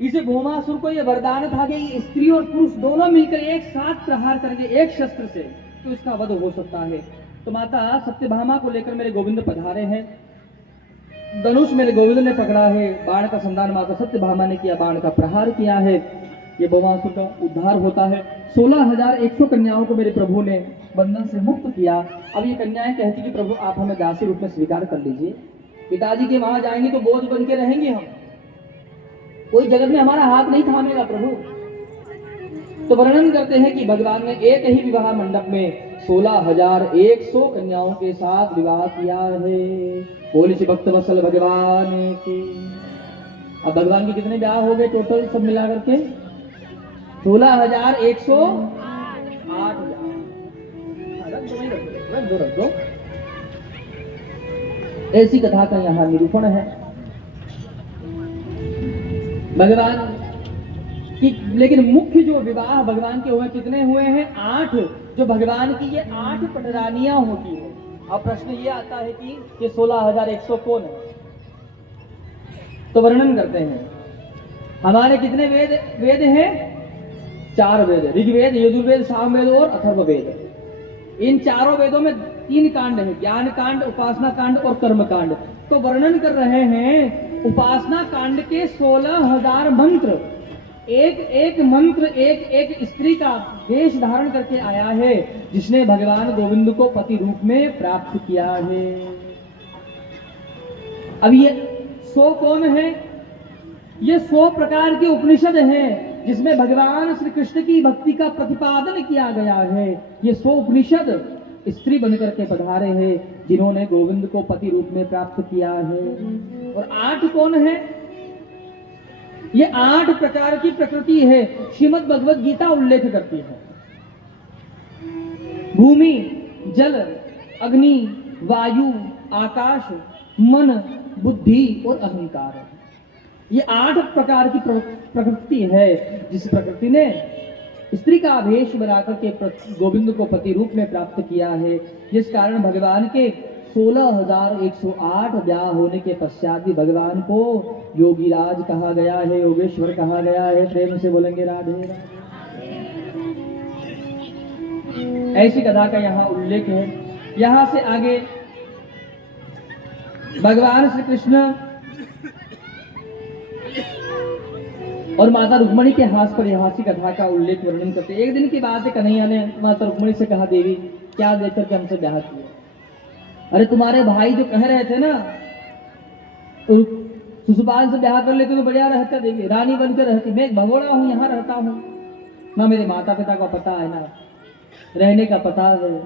इसे भौमासुर को यह वरदान था कि स्त्री और पुरुष दोनों मिलकर एक साथ प्रहार करेंगे एक शस्त्र से तो इसका वध हो सकता है। तो माता सत्यभामा को लेकर मेरे गोविंद पधारे हैं। धनुष मेरे गोविंद ने पकड़ा है, बाण का संधान माता सत्यभामा ने किया, बाण का प्रहार किया है। ये भौमासुर का उद्धार होता है। 16,100 कन्याओं को मेरे प्रभु ने बंधन से मुक्त किया। अब ये कन्याएं कहती कि प्रभु आप हमें दासी रूप में स्वीकार कर लीजिए, पिताजी के वहां जाएंगे तो बोझ बन के रहेंगे हम, कोई जगत में हमारा हाथ नहीं थामेगा प्रभु। तो वर्णन करते हैं कि भगवान ने एक ही विवाह मंडप में 16,100 कन्याओं के साथ विवाह किया है। बोली श्री भक्त वत्सल भगवान की। अब भगवान के कितने विवाह हो गए टोटल सब मिला करके? 16,108। रख दो। ऐसी कथा का यहाँ निरूपण है भगवान की। लेकिन मुख्य जो विवाह भगवान के हुए कितने हुए हैं? 8। जो भगवान की ये 8 पटरानियां होती है। अब प्रश्न ये आता है कि ये 16,100 कौन है? तो वर्णन करते हैं। हमारे कितने वेद हैं? 4 वेद, ऋग्वेद, यजुर्वेद, सामवेद और अथर्ववेद। इन चारों वेदों में 3 कांड है, ज्ञान कांड, उपासना कांड और कर्म कांड। तो वर्णन कर रहे हैं उपासना कांड के 16,000 मंत्र। एक मंत्र एक स्त्री का वेश धारण करके आया है, जिसने भगवान गोविंद को पति रूप में प्राप्त किया है। अब ये 100 कौन है? ये 100 प्रकार के उपनिषद हैं, जिसमें भगवान श्री कृष्ण की भक्ति का प्रतिपादन किया गया है। ये 100 उपनिषद स्त्री बनकर के पधारे हैं, जिन्होंने गोविंद को पति रूप में प्राप्त किया है। और 8 कौन है? ये 8 प्रकार की प्रकृति है। श्रीमद् भगवद गीता उल्लेख करती है। भूमि, जल, अग्नि, वायु, आकाश, मन, बुद्धि और अहंकार। ये 8 प्रकार की प्रकृति है, जिस प्रकृति ने स्त्री का वेश बनाकर के गोविंद को पति रूप में प्राप्त किया है। जिस कारण भगवान के 16,108 ब्याह होने के पश्चात भी भगवान को योगीराज कहा गया है, योगेश्वर कहा गया है। प्रेम से बोलेंगे राधे राधे। ऐसी कथा का यहाँ उल्लेख है। यहाँ से आगे भगवान श्री कृष्ण और माता रुक्मणी के हाथ पर यहाँ की कथा का उल्लेख वर्णन करते। एक दिन की बात है, कन्हैया ने माता रुक्मणी से कहा, देवी क्या देकर के हमसे ब्याह किया? अरे तुम्हारे भाई जो कह रहे थे ना तो शिशुपाल से ब्याह कर लेते तो बढ़िया रहता देवी, रानी बनकर रहती। मैं एक भगोड़ा हूँ, यहाँ रहता हूँ ना, मेरे माता पिता को पता है ना, रहने का पता है,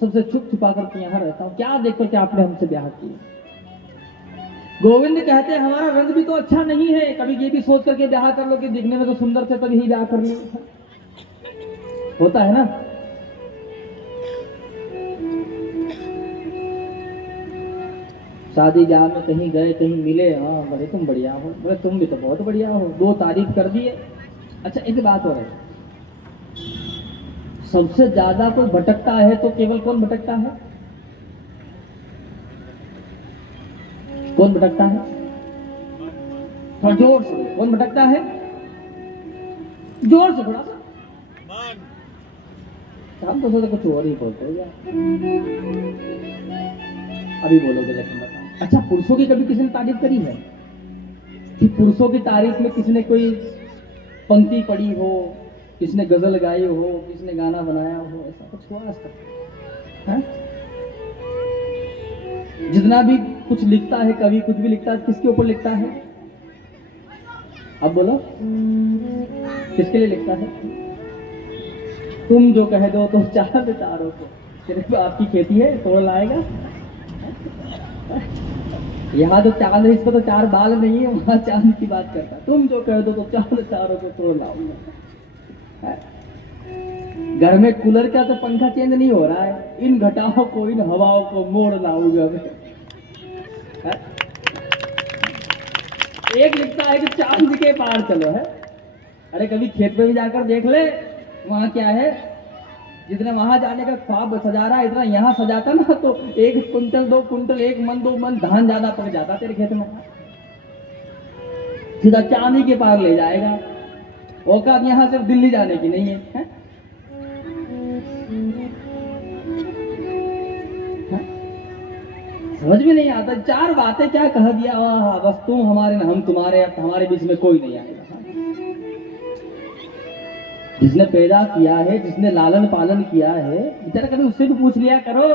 सबसे छुप छुपा कर यहाँ रहता हूँ, क्या देख करके आपने हमसे ब्याह किया। गोविंद कहते हैं हमारा रंग भी तो अच्छा नहीं है, कभी ये भी सोच करके ब्याह कर लो कि दिखने में तो सुंदर थे तभी ब्याह कर लो, होता है ना। शादी ब्याह में कहीं गए, कहीं मिले, हाँ बड़े तुम बढ़िया हो, बोले तुम भी तो बहुत बढ़िया हो, दो तारीफ कर दिए। अच्छा एक बात हो रही, सबसे ज्यादा कोई भटकता है तो केवल कौन भटकता है? कौन भटकता है? थोड़ा जोर से, कौन भटकता है? जोर से थोड़ा सा। हम तो सोचते कुछ और ही बोलते हो यार, अभी बोलोगे लेकिन बताओ। अच्छा पुरुषों की कभी किसी ने तारीफ करी है कि पुरुषों की तारीफ में किसी ने कोई पंक्ति पढ़ी हो, किसी ने गजल गाई हो, किसी ने गाना बनाया हो, ऐसा कुछ हुआ आज तक? जितना भी कुछ लिखता है कवि, कुछ भी लिखता है, किसके ऊपर लिखता है? अब बोलो किसके लिए लिखता है? तुम जो कह दो तो चांद तारों को, सिर्फ आपकी खेती है तोड़ लाएगा। यहाँ तो चांद है, इसमें तो चार बाल नहीं है, वहां चांद की बात करता है। तुम जो कह दो तो चांद तारों को तोड़ लाऊंगा। घर में कूलर का तो पंखा चेंज नहीं हो रहा है, इन घटाओं को, इन हवाओं को मोड़ लाऊंगा मैं। एक लिखता है कि चांद के पार चलो है। अरे कभी खेत में भी जाकर देख ले, वहां क्या है, जितने वहां जाने का ख्वाब सजा रहा है, इतना यहाँ सजाता ना तो 1 कुंटल 2 कुंटल 1 मन 2 मन धान ज्यादा पक जाता तेरे खेत में। सीधा चांदी के पार ले जाएगा। औकात यहाँ सिर्फ दिल्ली जाने की नहीं है? समझ में नहीं आता, 4 बातें क्या कह दिया, बस तुम हमारे ना हम तुम्हारे, अब हमारे बीच में कोई नहीं आएगा। जिसने पैदा किया है, जिसने लालन पालन किया है, बेचारा कभी उससे भी पूछ लिया करो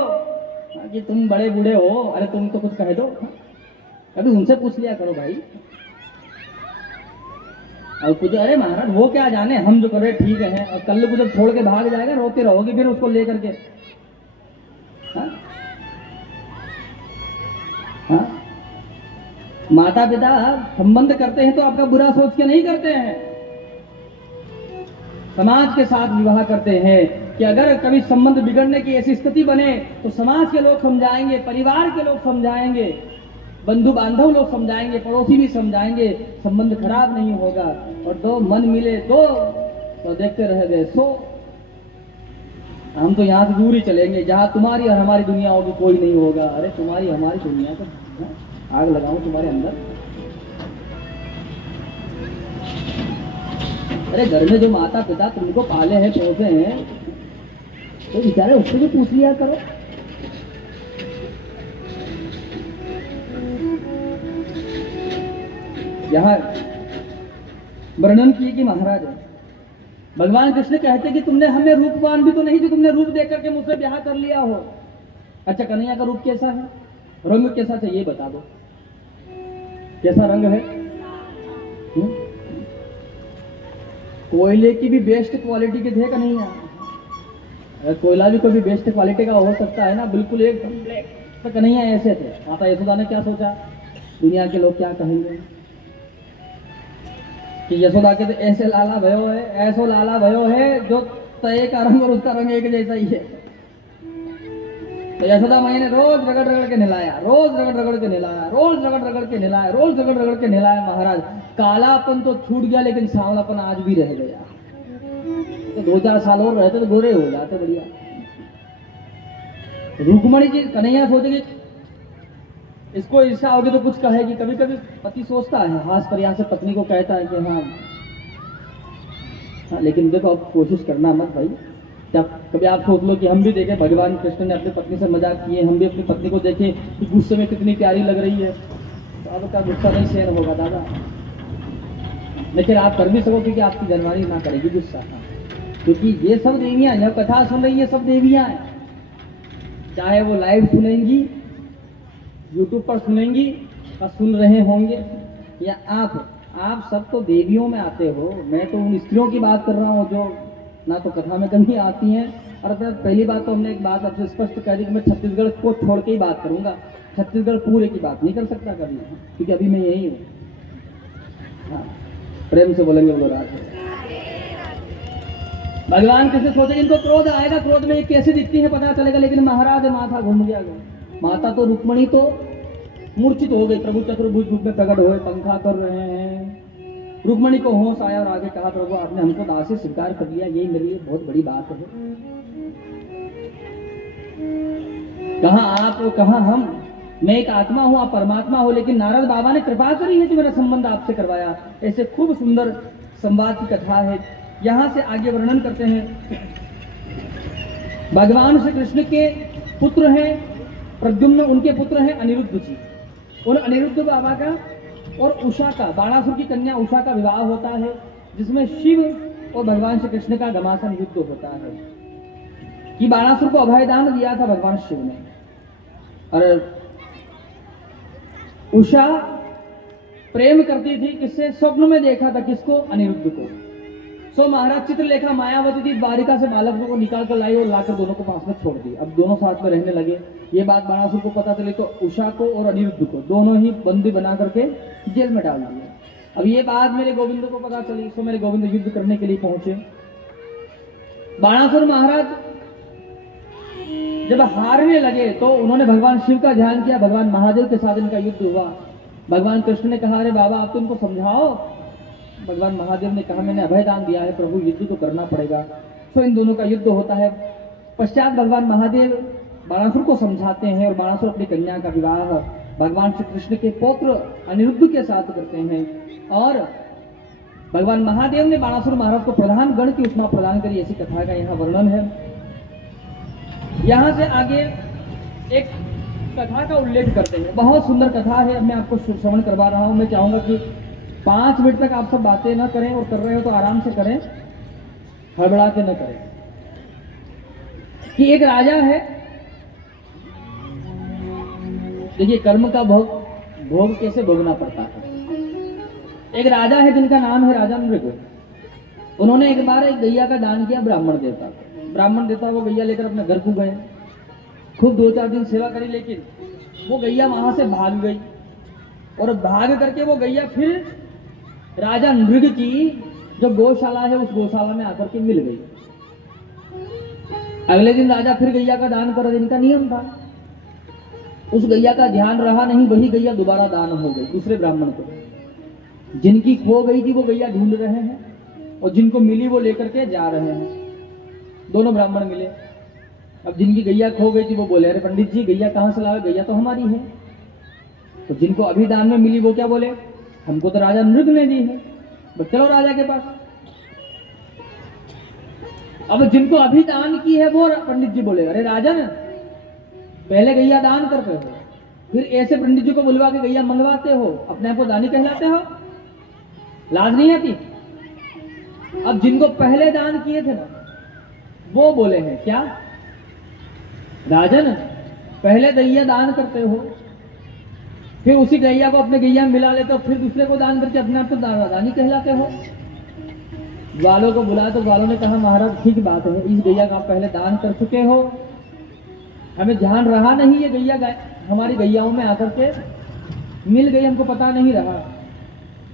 कि तुम बड़े बूढ़े हो, अरे तुम तो कुछ कह दो, कभी उनसे पूछ लिया करो भाई। और कुछ अरे महाराज वो क्या जाने, हम जो कर रहे ठीक है, और कल को जब छोड़ के भाग जाएगा रोते रहोगे फिर उसको लेकर के। हाँ? माता पिता संबंध करते हैं तो आपका बुरा सोच के नहीं करते हैं, समाज के साथ विवाह करते हैं कि अगर कभी संबंध बिगड़ने की ऐसी स्थिति बने तो समाज के लोग समझाएंगे, परिवार के लोग समझाएंगे, बंधु बांधव लोग समझाएंगे, पड़ोसी भी समझाएंगे, संबंध खराब नहीं होगा। और दो मन मिले तो देखते रह गए सो। हम तो यहाँ से दूर ही चलेंगे, जहाँ तुम्हारी और हमारी दुनिया होगी कोई नहीं होगा। अरे तुम्हारी हमारी दुनिया तो आग लगाऊं तुम्हारे अंदर। अरे घर में जो माता पिता तुमको पाले हैं, पोसे हैं, तो बेचारे उससे भी पूछ लिया करो। यहाँ वर्णन किए कि महाराज भगवान कृष्ण कहते कि तुमने हमें रूपवान भी तो नहीं जो तुमने रूप देख करके मुझसे ब्याह कर लिया हो। अच्छा कन्हैया का रूप कैसा है, रंग कैसा चाहिए बता दो, कैसा रंग है? कोयले की भी बेस्ट क्वालिटी के थे कन्हैया। अगर कोयला भी कोई बेस्ट क्वालिटी का हो सकता है ना, बिल्कुल एकदम ब्लैक, तो कन्हैया ऐसे थे। माता यशोदा ने क्या सोचा, दुनिया के लोग क्या कहेंगे कि यशोदा के तो ऐसे लाला भयो है, ऐसो लाला भयो है जो तय का रंग और उसका रंग एक जैसा ही है। तो यशोदा माई ने रोज रगड़ रगड़ के नहलाया, रोज रगड़ रगड़ के नहलाया, रोज रगड़ रगड़ के नहलाया, रोज रगड़ रगड़ के नहलाया। महाराज कालापन तो छूट गया लेकिन सांवलापन आज भी रह गया। तो 2-4 साल और रहते तो गोरे हो जाते बढ़िया। रुक्मणी जी कन्हैया सोचेगी इसको ईर्ष्या होगी तो कुछ कहेगी। कभी कभी पति सोचता है, हास प्रयास से पत्नी को कहता है कि हाँ लेकिन देखो अब कोशिश करना मत भाई। जब कभी आप सोच लो कि हम भी देखें भगवान कृष्ण ने अपनी पत्नी से मजाक किए, हम भी अपनी पत्नी को देखें कि गुस्से में कितनी प्यारी लग रही है, तो आपका गुस्सा नहीं सहन होगा दादा। लेकिन आप कर भी सको क्योंकि आपकी जनवानी ना करेगी गुस्सा, क्योंकि ये सब देवियाँ यह कथा सुन रही है, सब देवियाँ हैं। चाहे वो लाइव सुनेंगी, यूट्यूब पर सुनेंगी और सुन रहे होंगे, या आप सब तो देवियों में आते हो। मैं तो उन स्त्रियों की बात कर रहा हूँ जो ना तो कथा में कमी आती हैं। और पहली बात तो हमने एक बात आपसे स्पष्ट कर दी कि मैं छत्तीसगढ़ को छोड़ के ही बात करूंगा, छत्तीसगढ़ पूरे की बात नहीं कर सकता कभी, क्योंकि अभी मैं यही हूँ। हाँ, प्रेम से बोलेंगे बोलो राधे। भगवान कैसे सोचे इनको क्रोध आएगा, क्रोध में कैसे दिखती है पता चलेगा, लेकिन महाराज माथा घूम गया। माता तो रुक्मणी तो मूर्छित हो गई, प्रभु चतुर्भुज रूप में प्रकट हुए, पंखा कर रहे हैं। रुक्मणी को होश आया और आगे कहा, प्रभु आपने हमको दासी स्वीकार कर लिया, यही मेरे लिए बहुत बड़ी बात है। कहाँ आप और कहाँ हम, मैं एक आत्मा हूँ, आप परमात्मा हो, लेकिन नारद बाबा ने कृपा करी है जो मेरा संबंध आपसे करवाया। ऐसे खूब सुंदर संवाद की कथा है। यहाँ से आगे वर्णन करते हैं। भगवान श्री कृष्ण के पुत्र हैं प्रद्युम्न, उनके पुत्र हैं अनिरुद्ध जी। उन अनिरुद्ध बाबा का और उषा का, बाणासुर की कन्या उषा का विवाह होता है, जिसमें शिव और भगवान श्री कृष्ण का घमासान युद्ध होता है कि बाणासुर को अभयदान दिया था भगवान शिव ने। और उषा प्रेम करती थी किससे, स्वप्न में देखा था किसको, अनिरुद्ध को। सो महाराज चित्रलेखा मायावती थी, द्वारिका से बालक को निकाल कर लाई और लाकर दोनों को पास में छोड़ दी। अब दोनों साथ में रहने लगे। ये बात बाणासुर को पता चली तो उषा को और अनिरुद्ध को दोनों ही बंदी बना करके जेल में डाल दिया। अब ये बात मेरे गोविंद को पता चली, सो मेरे गोविंद युद्ध करने के लिए पहुंचे। बाणासुर महाराज जब हारने लगे तो उन्होंने भगवान शिव का ध्यान किया, भगवान महादेव के साथ इनका युद्ध हुआ। भगवान कृष्ण ने कहा, अरे बाबा आप तो इनको समझाओ। भगवान महादेव ने कहा, मैंने अभयदान दिया है प्रभु, युद्ध तो करना पड़ेगा। तो इन दोनों का युद्ध होता है। पश्चात भगवान महादेव बाणासुर को समझाते हैं और बाणासुर अपनी कन्या का विवाह भगवान श्री कृष्ण के पौत्र अनिरुद्ध के साथ करते हैं। और भगवान महादेव ने बाणासुर महाराज को प्रधान गण की उपमा प्रदान करी, ऐसी कथा का यहाँ वर्णन है। यहाँ से आगे एक कथा का उल्लेख करते हैं, बहुत सुंदर कथा है। मैं आपको श्रवण करवा रहा हूँ। मैं चाहूंगा कि 5 मिनट तक आप सब बातें न करें, और कर रहे हो तो आराम से करें, हड़बड़ा के न करें। कि एक राजा है, देखिए कर्म का भोग कैसे भोगना पड़ता है। एक राजा है जिनका नाम है राजा नृग। उन्होंने एक बार एक गैया का दान किया ब्राह्मण देवता को। ब्राह्मण देवता वो गैया लेकर अपने घर को गए, खूब 2-4 दिन सेवा करी, लेकिन वो गैया वहां से भाग गई। और भाग करके वो गैया फिर राजा नृग की जो गौशाला है उस गौशाला में आकर के मिल गई। अगले दिन राजा फिर गैया का दान कर, इनका नियम था। उस गैया का ध्यान रहा नहीं, वही गैया दोबारा दान हो गई दूसरे ब्राह्मण को। जिनकी खो गई थी वो गैया ढूंढ रहे हैं, और जिनको मिली वो लेकर के जा रहे हैं। दोनों ब्राह्मण मिले। अब जिनकी गैया खो गई थी वो बोले, अरे पंडित जी गैया कहाँ से लाए, गैया तो हमारी है। तो जिनको अभी दान में मिली वो क्या बोले, हमको तो राजा नृग ने दी है, बस चलो राजा के पास। अब जिनको अभी दान की है वो पंडित जी बोले, अरे राजन पहले गैया दान करते हो, फिर ऐसे पंडित जी को बुलवा के गैया मंगवाते हो, अपने आप को दानी कहलाते हो, लाज नहीं आती। अब जिनको पहले दान किए थे ना वो बोले हैं, क्या राजन पहले गैया दान करते हो, फिर उसी गैया को अपने गैया में मिला लेते हो, फिर दूसरे को दान करके अपने आप को दानी कहलाते हो। ग्वालों को बुलाया तो ग्वालों ने कहा, महाराज ठीक बात है, इस गैया का आप पहले दान कर चुके हो, हमें ध्यान रहा नहीं, ये गैया हमारी गैयाओं में आकर के मिल गई, हमको पता नहीं रहा,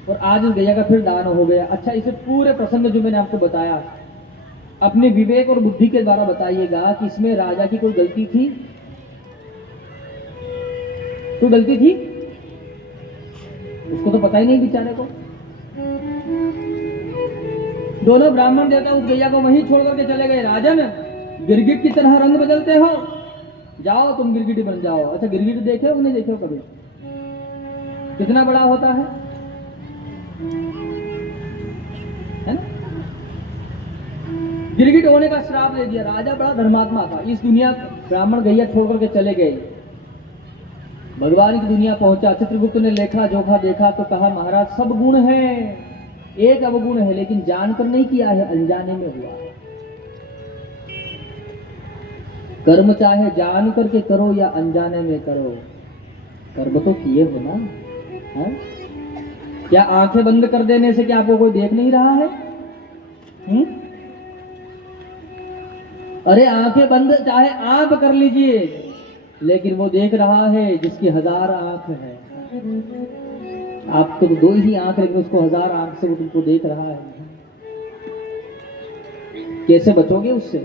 और आज इस गैया का फिर दान हो गया। अच्छा, इसे पूरे प्रसंग जो मैंने आपको बताया अपने विवेक और बुद्धि के द्वारा बताइएगा कि इसमें राजा की कोई गलती थी? कोई गलती थी? उसको तो पता ही नहीं बेचारे को। दोनों ब्राह्मण देवता उस गैया को वहीं छोड़ करके चले गए। राजन गिरगिट की तरह रंग बदलते हो, जाओ तुम गिरगिट बन जाओ। अच्छा, गिरगिट देखे हो नहीं देखे हो कभी? कितना बड़ा होता है ना? गिरगिट होने का श्राप दे दिया। राजा बड़ा धर्मात्मा था, इस दुनिया ब्राह्मण गैया छोड़ करके चले गए, भगवान की दुनिया पहुंचा। चित्रगुप्त ने लेखा जोखा देखा तो कहा, महाराज सब गुण है, एक अवगुण है, लेकिन जानकर नहीं किया है, अनजाने में हुआ। कर्म चाहे जान करके करो या अनजाने में करो, कर्म तो किए हो ना। है? क्या आंखें बंद कर देने से क्या आपको कोई देख नहीं रहा है? अरे आंखें बंद चाहे आप कर लीजिए, लेकिन वो देख रहा है जिसकी 1000 आंख है। आप तो 2 ही आंख, लेकिन उसको 1000 आंख से वो तुमको देख रहा है। कैसे बचोगे उससे?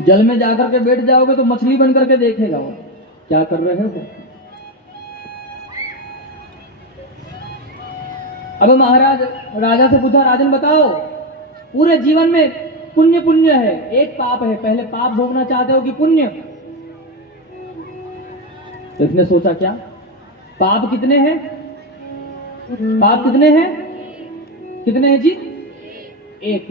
जल में जाकर के बैठ जाओगे तो मछली बन करके देखेगा वो क्या कर रहे हो। अब महाराज राजा से पूछा, राजन बताओ, पूरे जीवन में पुण्य पुण्य है, एक पाप है, पहले पाप भोगना चाहते हो कि पुण्य? तो इसने सोचा क्या, पाप कितने हैं? पाप कितने हैं? कितने हैं जी? एक।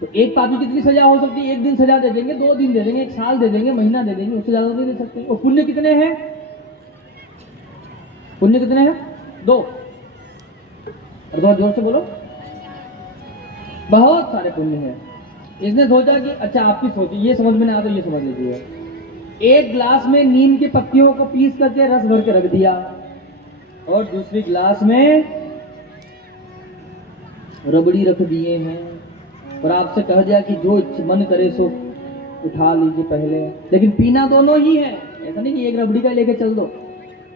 तो एक पाप की कितनी सजा हो सकती है? 1 दिन सजा दे देंगे, 2 दिन दे देंगे, 1 साल दे देंगे, महीना दे देंगे, उससे ज्यादा नहीं दे सकते। और पुण्य कितने हैं? पुण्य कितने हैं? 2। और थोड़ा जोर से बोलो। बहुत सारे पुण्य हैं। इसने सोचा कि अच्छा आपकी सोचिए, ये समझ में ना आ तो ये समझ लीजिए। एक गिलास में नीम की पत्तियों को पीस करके रस भर के रख दिया, और दूसरी गिलास में रबड़ी रख दिए हैं, और आपसे कह दिया कि जो मन करे सो उठा लीजिए पहले। लेकिन पीना दोनों ही है, ऐसा नहीं कि एक रबड़ी का लेके चल दो,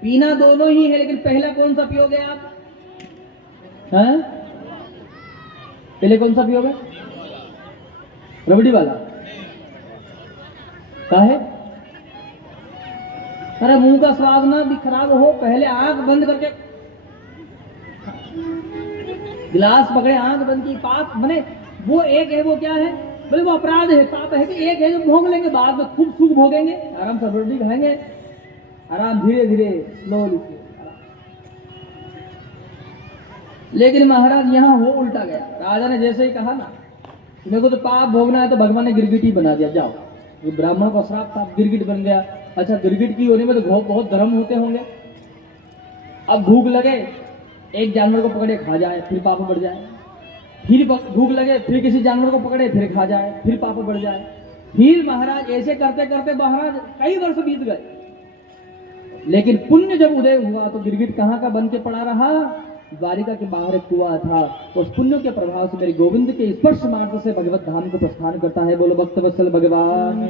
पीना दोनों ही है। लेकिन पहला कौन सा पियोगे आप? हैं? पहले कौन सा पियोगे? रबड़ी वाला। क्या है? अरे मुंह का स्वाद ना भी खराब हो, पहले आंख बंद करके गिलास पकड़े, आंख बंद की, पाप बने वो एक है। वो क्या है? बोले वो अपराध है, पाप है कि एक है जो भोग लेंगे, बाद में खूब सुख भोगेंगे, आराम से रोटी खाएंगे, आराम धीरे धीरे स्लोली। लेकिन महाराज यहाँ हो उल्टा गया। राजा ने जैसे ही कहा ना, मेरे को तो पाप भोगना है, तो भगवान ने गिरगिट ही बना दिया। जाओ, ये ब्राह्मण का श्राप था, गिरगिट बन गया। अच्छा, गिरगिट की होने में तो बहुत धर्म होते होंगे। अब भूख लगे, एक जानवर को पकड़े खा जाए, फिर पाप बढ़ जाए। फिर भूख लगे, फिर किसी जानवर को पकड़े, फिर खा जाए, फिर पाप बढ़ जाए। फिर महाराज ऐसे करते करते महाराज कई वर्ष बीत गए। लेकिन पुण्य जब उदय हुआ तो गिरगिट कहाँ का बन के पड़ा रहा? द्वारिका के बाहर एक कुआं था। उस पुण्य के प्रभाव से मेरे गोविंद के स्पर्श मात्र से भगवत धाम को प्रस्थान करता है। बोलो भक्त वत्सल भगवान।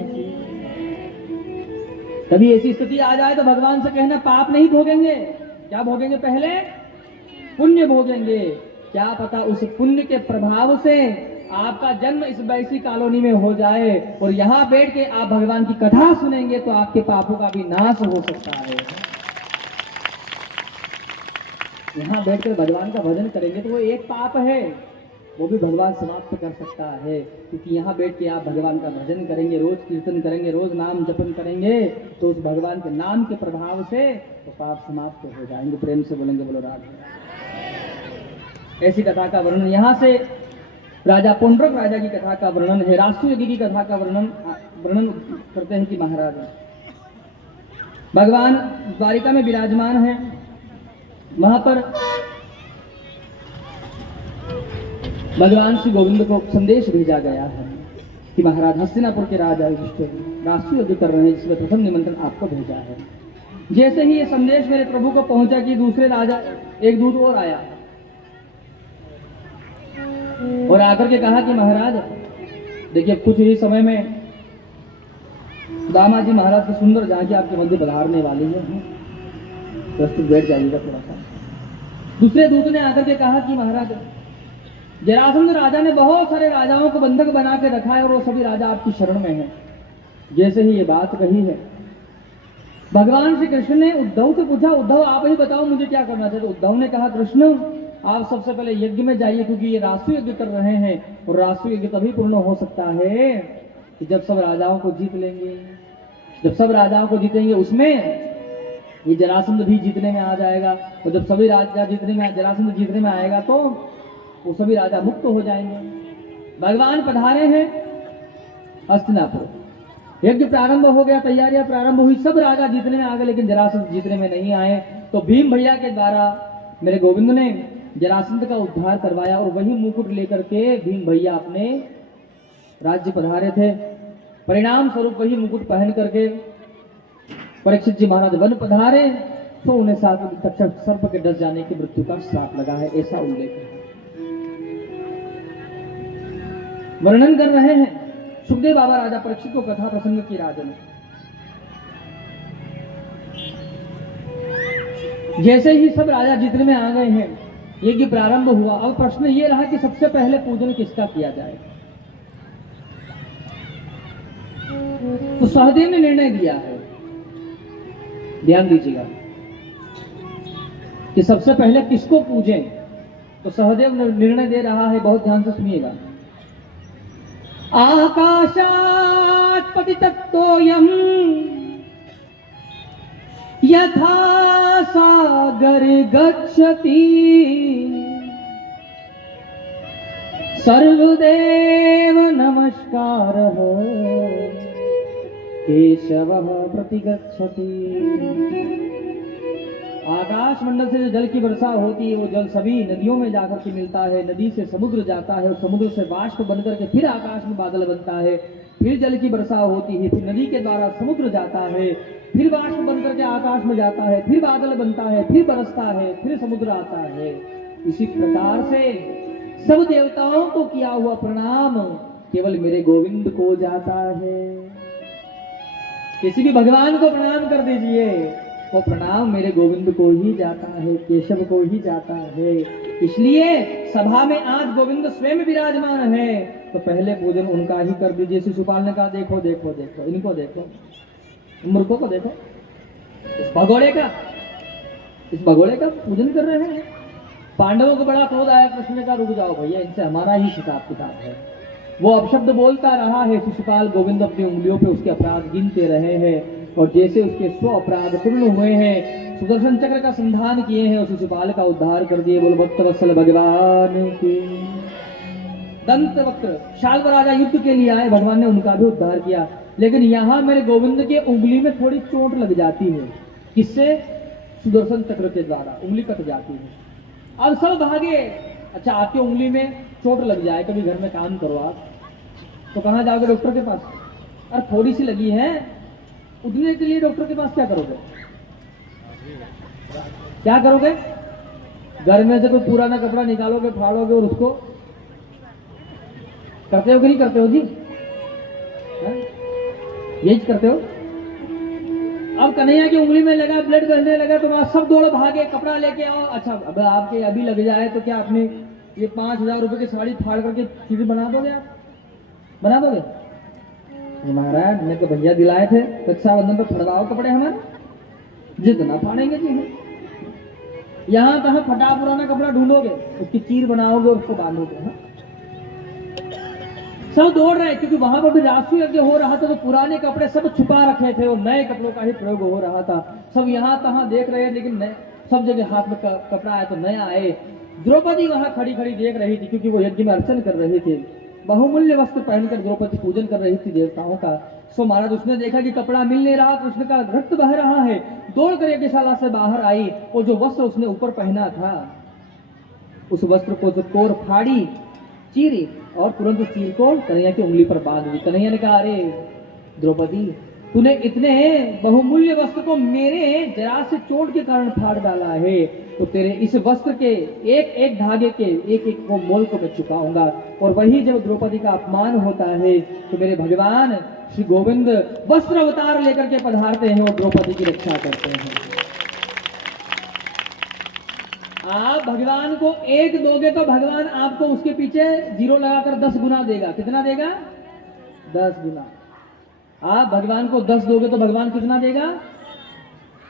कभी ऐसी स्थिति आ जाए तो भगवान से कहना पाप नहीं भोगेंगे, क्या भोगेंगे? पहले पुण्य भोगेंगे। क्या पता उस पुण्य के प्रभाव से आपका जन्म इस वैसी कॉलोनी में हो जाए, और यहाँ बैठ के आप भगवान की कथा सुनेंगे तो आपके पापों का भी नाश हो सकता है। यहाँ बैठकर भगवान का भजन करेंगे तो वो एक पाप है, वो भी भगवान समाप्त कर सकता है। क्योंकि यहाँ बैठ के आप भगवान का भजन करेंगे, रोज कीर्तन करेंगे, रोज नाम जपन करेंगे, तो उस भगवान के नाम के प्रभाव से तो पाप समाप्त हो जाएंगे। प्रेम से बोलेंगे बोलो राधे। ऐसी कथा का वर्णन यहाँ से राजा पुंडरक राजा की कथा का वर्णन है। रासु यज्ञ की कथा का वर्णन करते हैं कि महाराज भगवान द्वारिका में विराजमान है। वहां पर भगवान श्री गोविंद को संदेश भेजा गया है कि महाराज हस्तिनापुर के राजा युधिष्ठिर रासु यज्ञ कर रहे हैं, जिसमें प्रथम निमंत्रण आपको भेजा है। जैसे ही ये संदेश मेरे प्रभु को पहुंचा कि दूसरे राजा एक दूत और आया और आकर के कहा कि महाराज देखिए, कुछ ही समय में दामाजी महाराज की सुंदर झांकी आपके मध्य पधारने वाली है, प्रस्तुत बैठ जाइएगा थोड़ा सा। दूसरे दूत ने आकर के कहा कि महाराज जरासंध राजा ने बहुत सारे राजाओं को बंधक बना के रखा है और वो सभी राजा आपकी शरण में हैं। जैसे ही ये बात कही है, भगवान श्री कृष्ण ने उद्धव से पूछा, उद्धव आप ही बताओ मुझे क्या करना चाहिए। तो उद्धव ने कहा, कृष्ण आप सबसे पहले यज्ञ में जाइए, क्योंकि ये रासु यज्ञ कर रहे हैं, और रासु यज्ञ तभी पूर्ण हो सकता है कि जब सब राजाओं को जीत लेंगे। जब सब राजाओं को जीतेंगे उसमें ये जरासंध भी जीतने में आ जाएगा, और जब सभी राजा जीतने में, जरासंध जीतने में आएगा तो वो सभी राजा मुक्त हो जाएंगे। भगवान पधारे हैं हस्तिनापुर, यज्ञ प्रारंभ हो गया, तैयारियां प्रारंभ हुई, सब राजा जीतने में आ गए, लेकिन जरासंध जीतने में नहीं आए। तो भीम भैया के द्वारा मेरे गोविंद ने जरासंध का उद्धार करवाया, और वही मुकुट लेकर के भीम भैया अपने राज्य पधारे थे। परिणाम स्वरूप वही मुकुट पहन करके परीक्षित जी महाराज वन पधारे, तो उन्हें साथ तक्षक सर्प के डस जाने की मृत्यु का श्राप लगा है, ऐसा उल्लेख है। वर्णन कर रहे हैं सुखदेव बाबा राजा परीक्षित को कथा प्रसंग की राजन। जैसे ही सब राजा जितने में आ गए हैं, यज्ञ प्रारंभ हुआ। अब प्रश्न ये रहा कि सबसे पहले पूजन किसका किया जाए। तो सहदेव ने निर्णय दिया है, ध्यान दीजिएगा कि सबसे पहले किसको पूजें। तो सहदेव निर्णय दे रहा है, बहुत ध्यान से सुनिएगा। आकाशात् पतितत्तोऽयं यथा सागर गच्छति सर्वदेव नमस्कारः केशवः प्रतिगच्छति। आकाश मंडल से जो जल की वर्षा होती है, वो जल सभी नदियों में जाकर के मिलता है, नदी से समुद्र जाता है, और समुद्र से बाष्प बनकर के फिर आकाश में बादल बनता है, फिर जल की वर्षा होती है, फिर नदी के द्वारा समुद्र जाता है, फिर बाष्प बनकर के आकाश में जाता है, फिर बादल बनता है, फिर बरसता है, फिर समुद्र आता है। इसी प्रकार से सब देवताओं को किया हुआ प्रणाम केवल मेरे गोविंद को जाता है। किसी भी भगवान को प्रणाम कर दीजिए, वो प्रणाम मेरे गोविंद को ही जाता है, केशव को ही जाता है। इसलिए सभा में आज गोविंद स्वयं विराजमान है, तो पहले पूजन उनका ही कर दीजिए। शिशुपाल ने कहा देखो देखो देखो, इनको देखो, मूर्खों को देखो, इस भगोड़े का पूजन कर रहे हैं। पांडवों को बड़ा क्रोध आया, कृष्ण ने कहा रुक जाओ भैया, इनसे हमारा ही हिसाब किताब है। वो अपशब्द बोलता रहा है। शिशुपाल गोविंद अपनी उंगलियों पे उसके अपराध गिनते रहे हैं, और जैसे उसके 100 अपराध पूर्ण हुए हैं, सुदर्शन चक्र का संधान किए हैं और शिशुपाल का उद्धार कर दिए। बोल भक्तवत्सल भगवान की। दंत वक्र शाल्व राजा युद्ध के लिए आए, भगवान ने उनका भी उद्धार किया। लेकिन यहाँ मेरे गोविंद के उंगली में थोड़ी चोट लग जाती है। किससे? सुदर्शन चक्र के द्वारा उंगली कट जाती है। अब सब भागे। अच्छा, आपकी उंगली में चोट लग जाए, कभी घर में काम करो आप, तो कहाँ जाओगे? डॉक्टर के पास। अरे थोड़ी सी लगी है, उतने के लिए डॉक्टर के पास क्या करोगे? क्या करोगे? घर में से कोई पुराना कपड़ा निकालोगे, फाड़ोगे और उसको करते हो कि नहीं करते हो जी? यही करते हो। अब कन्हैया की उंगली में लगा, ब्लड बहने लगा, तो वहां सब दौड़ भागे, कपड़ा लेके आओ। अच्छा, अब आपके अभी लग जाए तो क्या आपने ये 5000 रुपए की साड़ी फाड़ करके चीज बना दोगे? आप बना दोगे? महाराज ने तो भैया दिलाए थे, रक्षाबंधन पर फड़वाओ कपड़े हमारे, जितना फाड़ेंगे जी। यहाँ कहाँ फटा पुराना कपड़ा ढूंढोगे, उसकी चीर बनाओगे और उसको बांधोगे। हाँ? सब दौड़ रहे, क्योंकि वहां पर भी राष्ट्रीय यज्ञ हो रहा था, तो पुराने कपड़े सब छुपा रखे थे और नए कपड़ों का ही प्रयोग हो रहा था। सब यहाँ तहाँ देख रहे, लेकिन सब जगह हाथ में कपड़ा आए तो नया आए। द्रौपदी वहां खड़ी खड़ी देख रही थी, क्योंकि वो यज्ञ में अर्चन कर रही थी। बहुमूल्य वस्त्र पहनकर द्रौपदी पूजन कर रही थी देवताओं का। सो महाराज उसने देखा कि कपड़ा मिल नहीं रहा, कृष्ण का रक्त बह रहा है, दौड़ कर यज्ञशाला से बाहर आई और जो वस्त्र उसने ऊपर पहना था, उस वस्त्र को जो कोर फाड़ी, चीरी और तुरंत चीर को कन्हैया की उंगली पर बांध दी। कन्हैया ने कहा, अरे द्रौपदी, तूने इतने बहुमूल्य वस्त्र को मेरे जरा से चोट के कारण फाड़ डाला है, तो तेरे इस वस्त्र के एक एक धागे के एक एक को मोल को मैं चुकाऊंगा। और वही जब द्रौपदी का अपमान होता है, तो मेरे भगवान श्री गोविंद वस्त्र अवतार लेकर के पधारते हैं और द्रौपदी की रक्षा करते हैं। आप भगवान को 1 दोगे तो भगवान आपको उसके पीछे 0 लगाकर 10 गुना देगा। कितना देगा? 10 गुना। आप भगवान को 10 दोगे तो भगवान कितना देगा?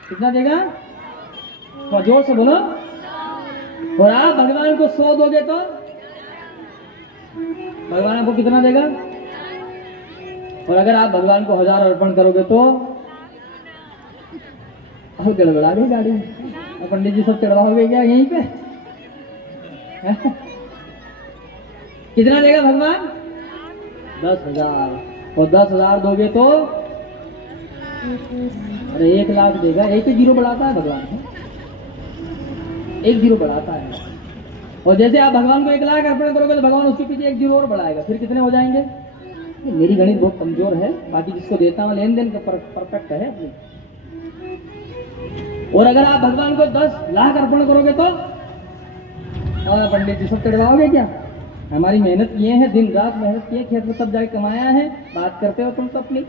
कितना देगा? तो जोर से बोलो। और आप भगवान को 100 दोगे तो भगवान आपको कितना देगा? और अगर आप भगवान को 1000 अर्पण करोगे तो गड़बड़ा गई गाड़ी। पंडित जी सब चढ़वाओगे क्या यहीं पे? कितना देगा भगवान? 10,000। और 10,000 दोगे तो अरे 1 लाख देगा। एक ही 0 बढ़ाता है भगवान, 1 0 बढ़ाता है। और जैसे आप भगवान को 1 लाख अर्पण करोगे तो भगवान उसके पीछे 1 0 और बढ़ाएगा, फिर कितने हो जाएंगे? मेरी गणित बहुत कमजोर है, बाकी जिसको देता हूँ लेन देन का परफेक्ट है अपनी। और अगर आप भगवान को 10 लाख अर्पण करोगे तो पंडित जी सब चढ़वाओगे क्या? हमारी मेहनत किए हैं, दिन रात मेहनत किए, खेत में तब जाके कमाया है, बात करते हो तुम तो अपनी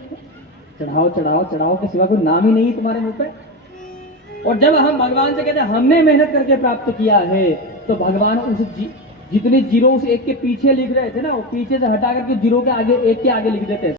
चढ़ाओ चढ़ाओ चढ़ाओ के सिवा कोई नाम ही नहीं तुम्हारे मुंह पे। और जब हम भगवान से कहते हैं हमने मेहनत करके प्राप्त किया है, तो भगवान उस जितने जीरो उस एक के पीछे लिख रहे थे ना, वो पीछे से हटा करके जीरो के आगे एक के आगे लिख देते हैं।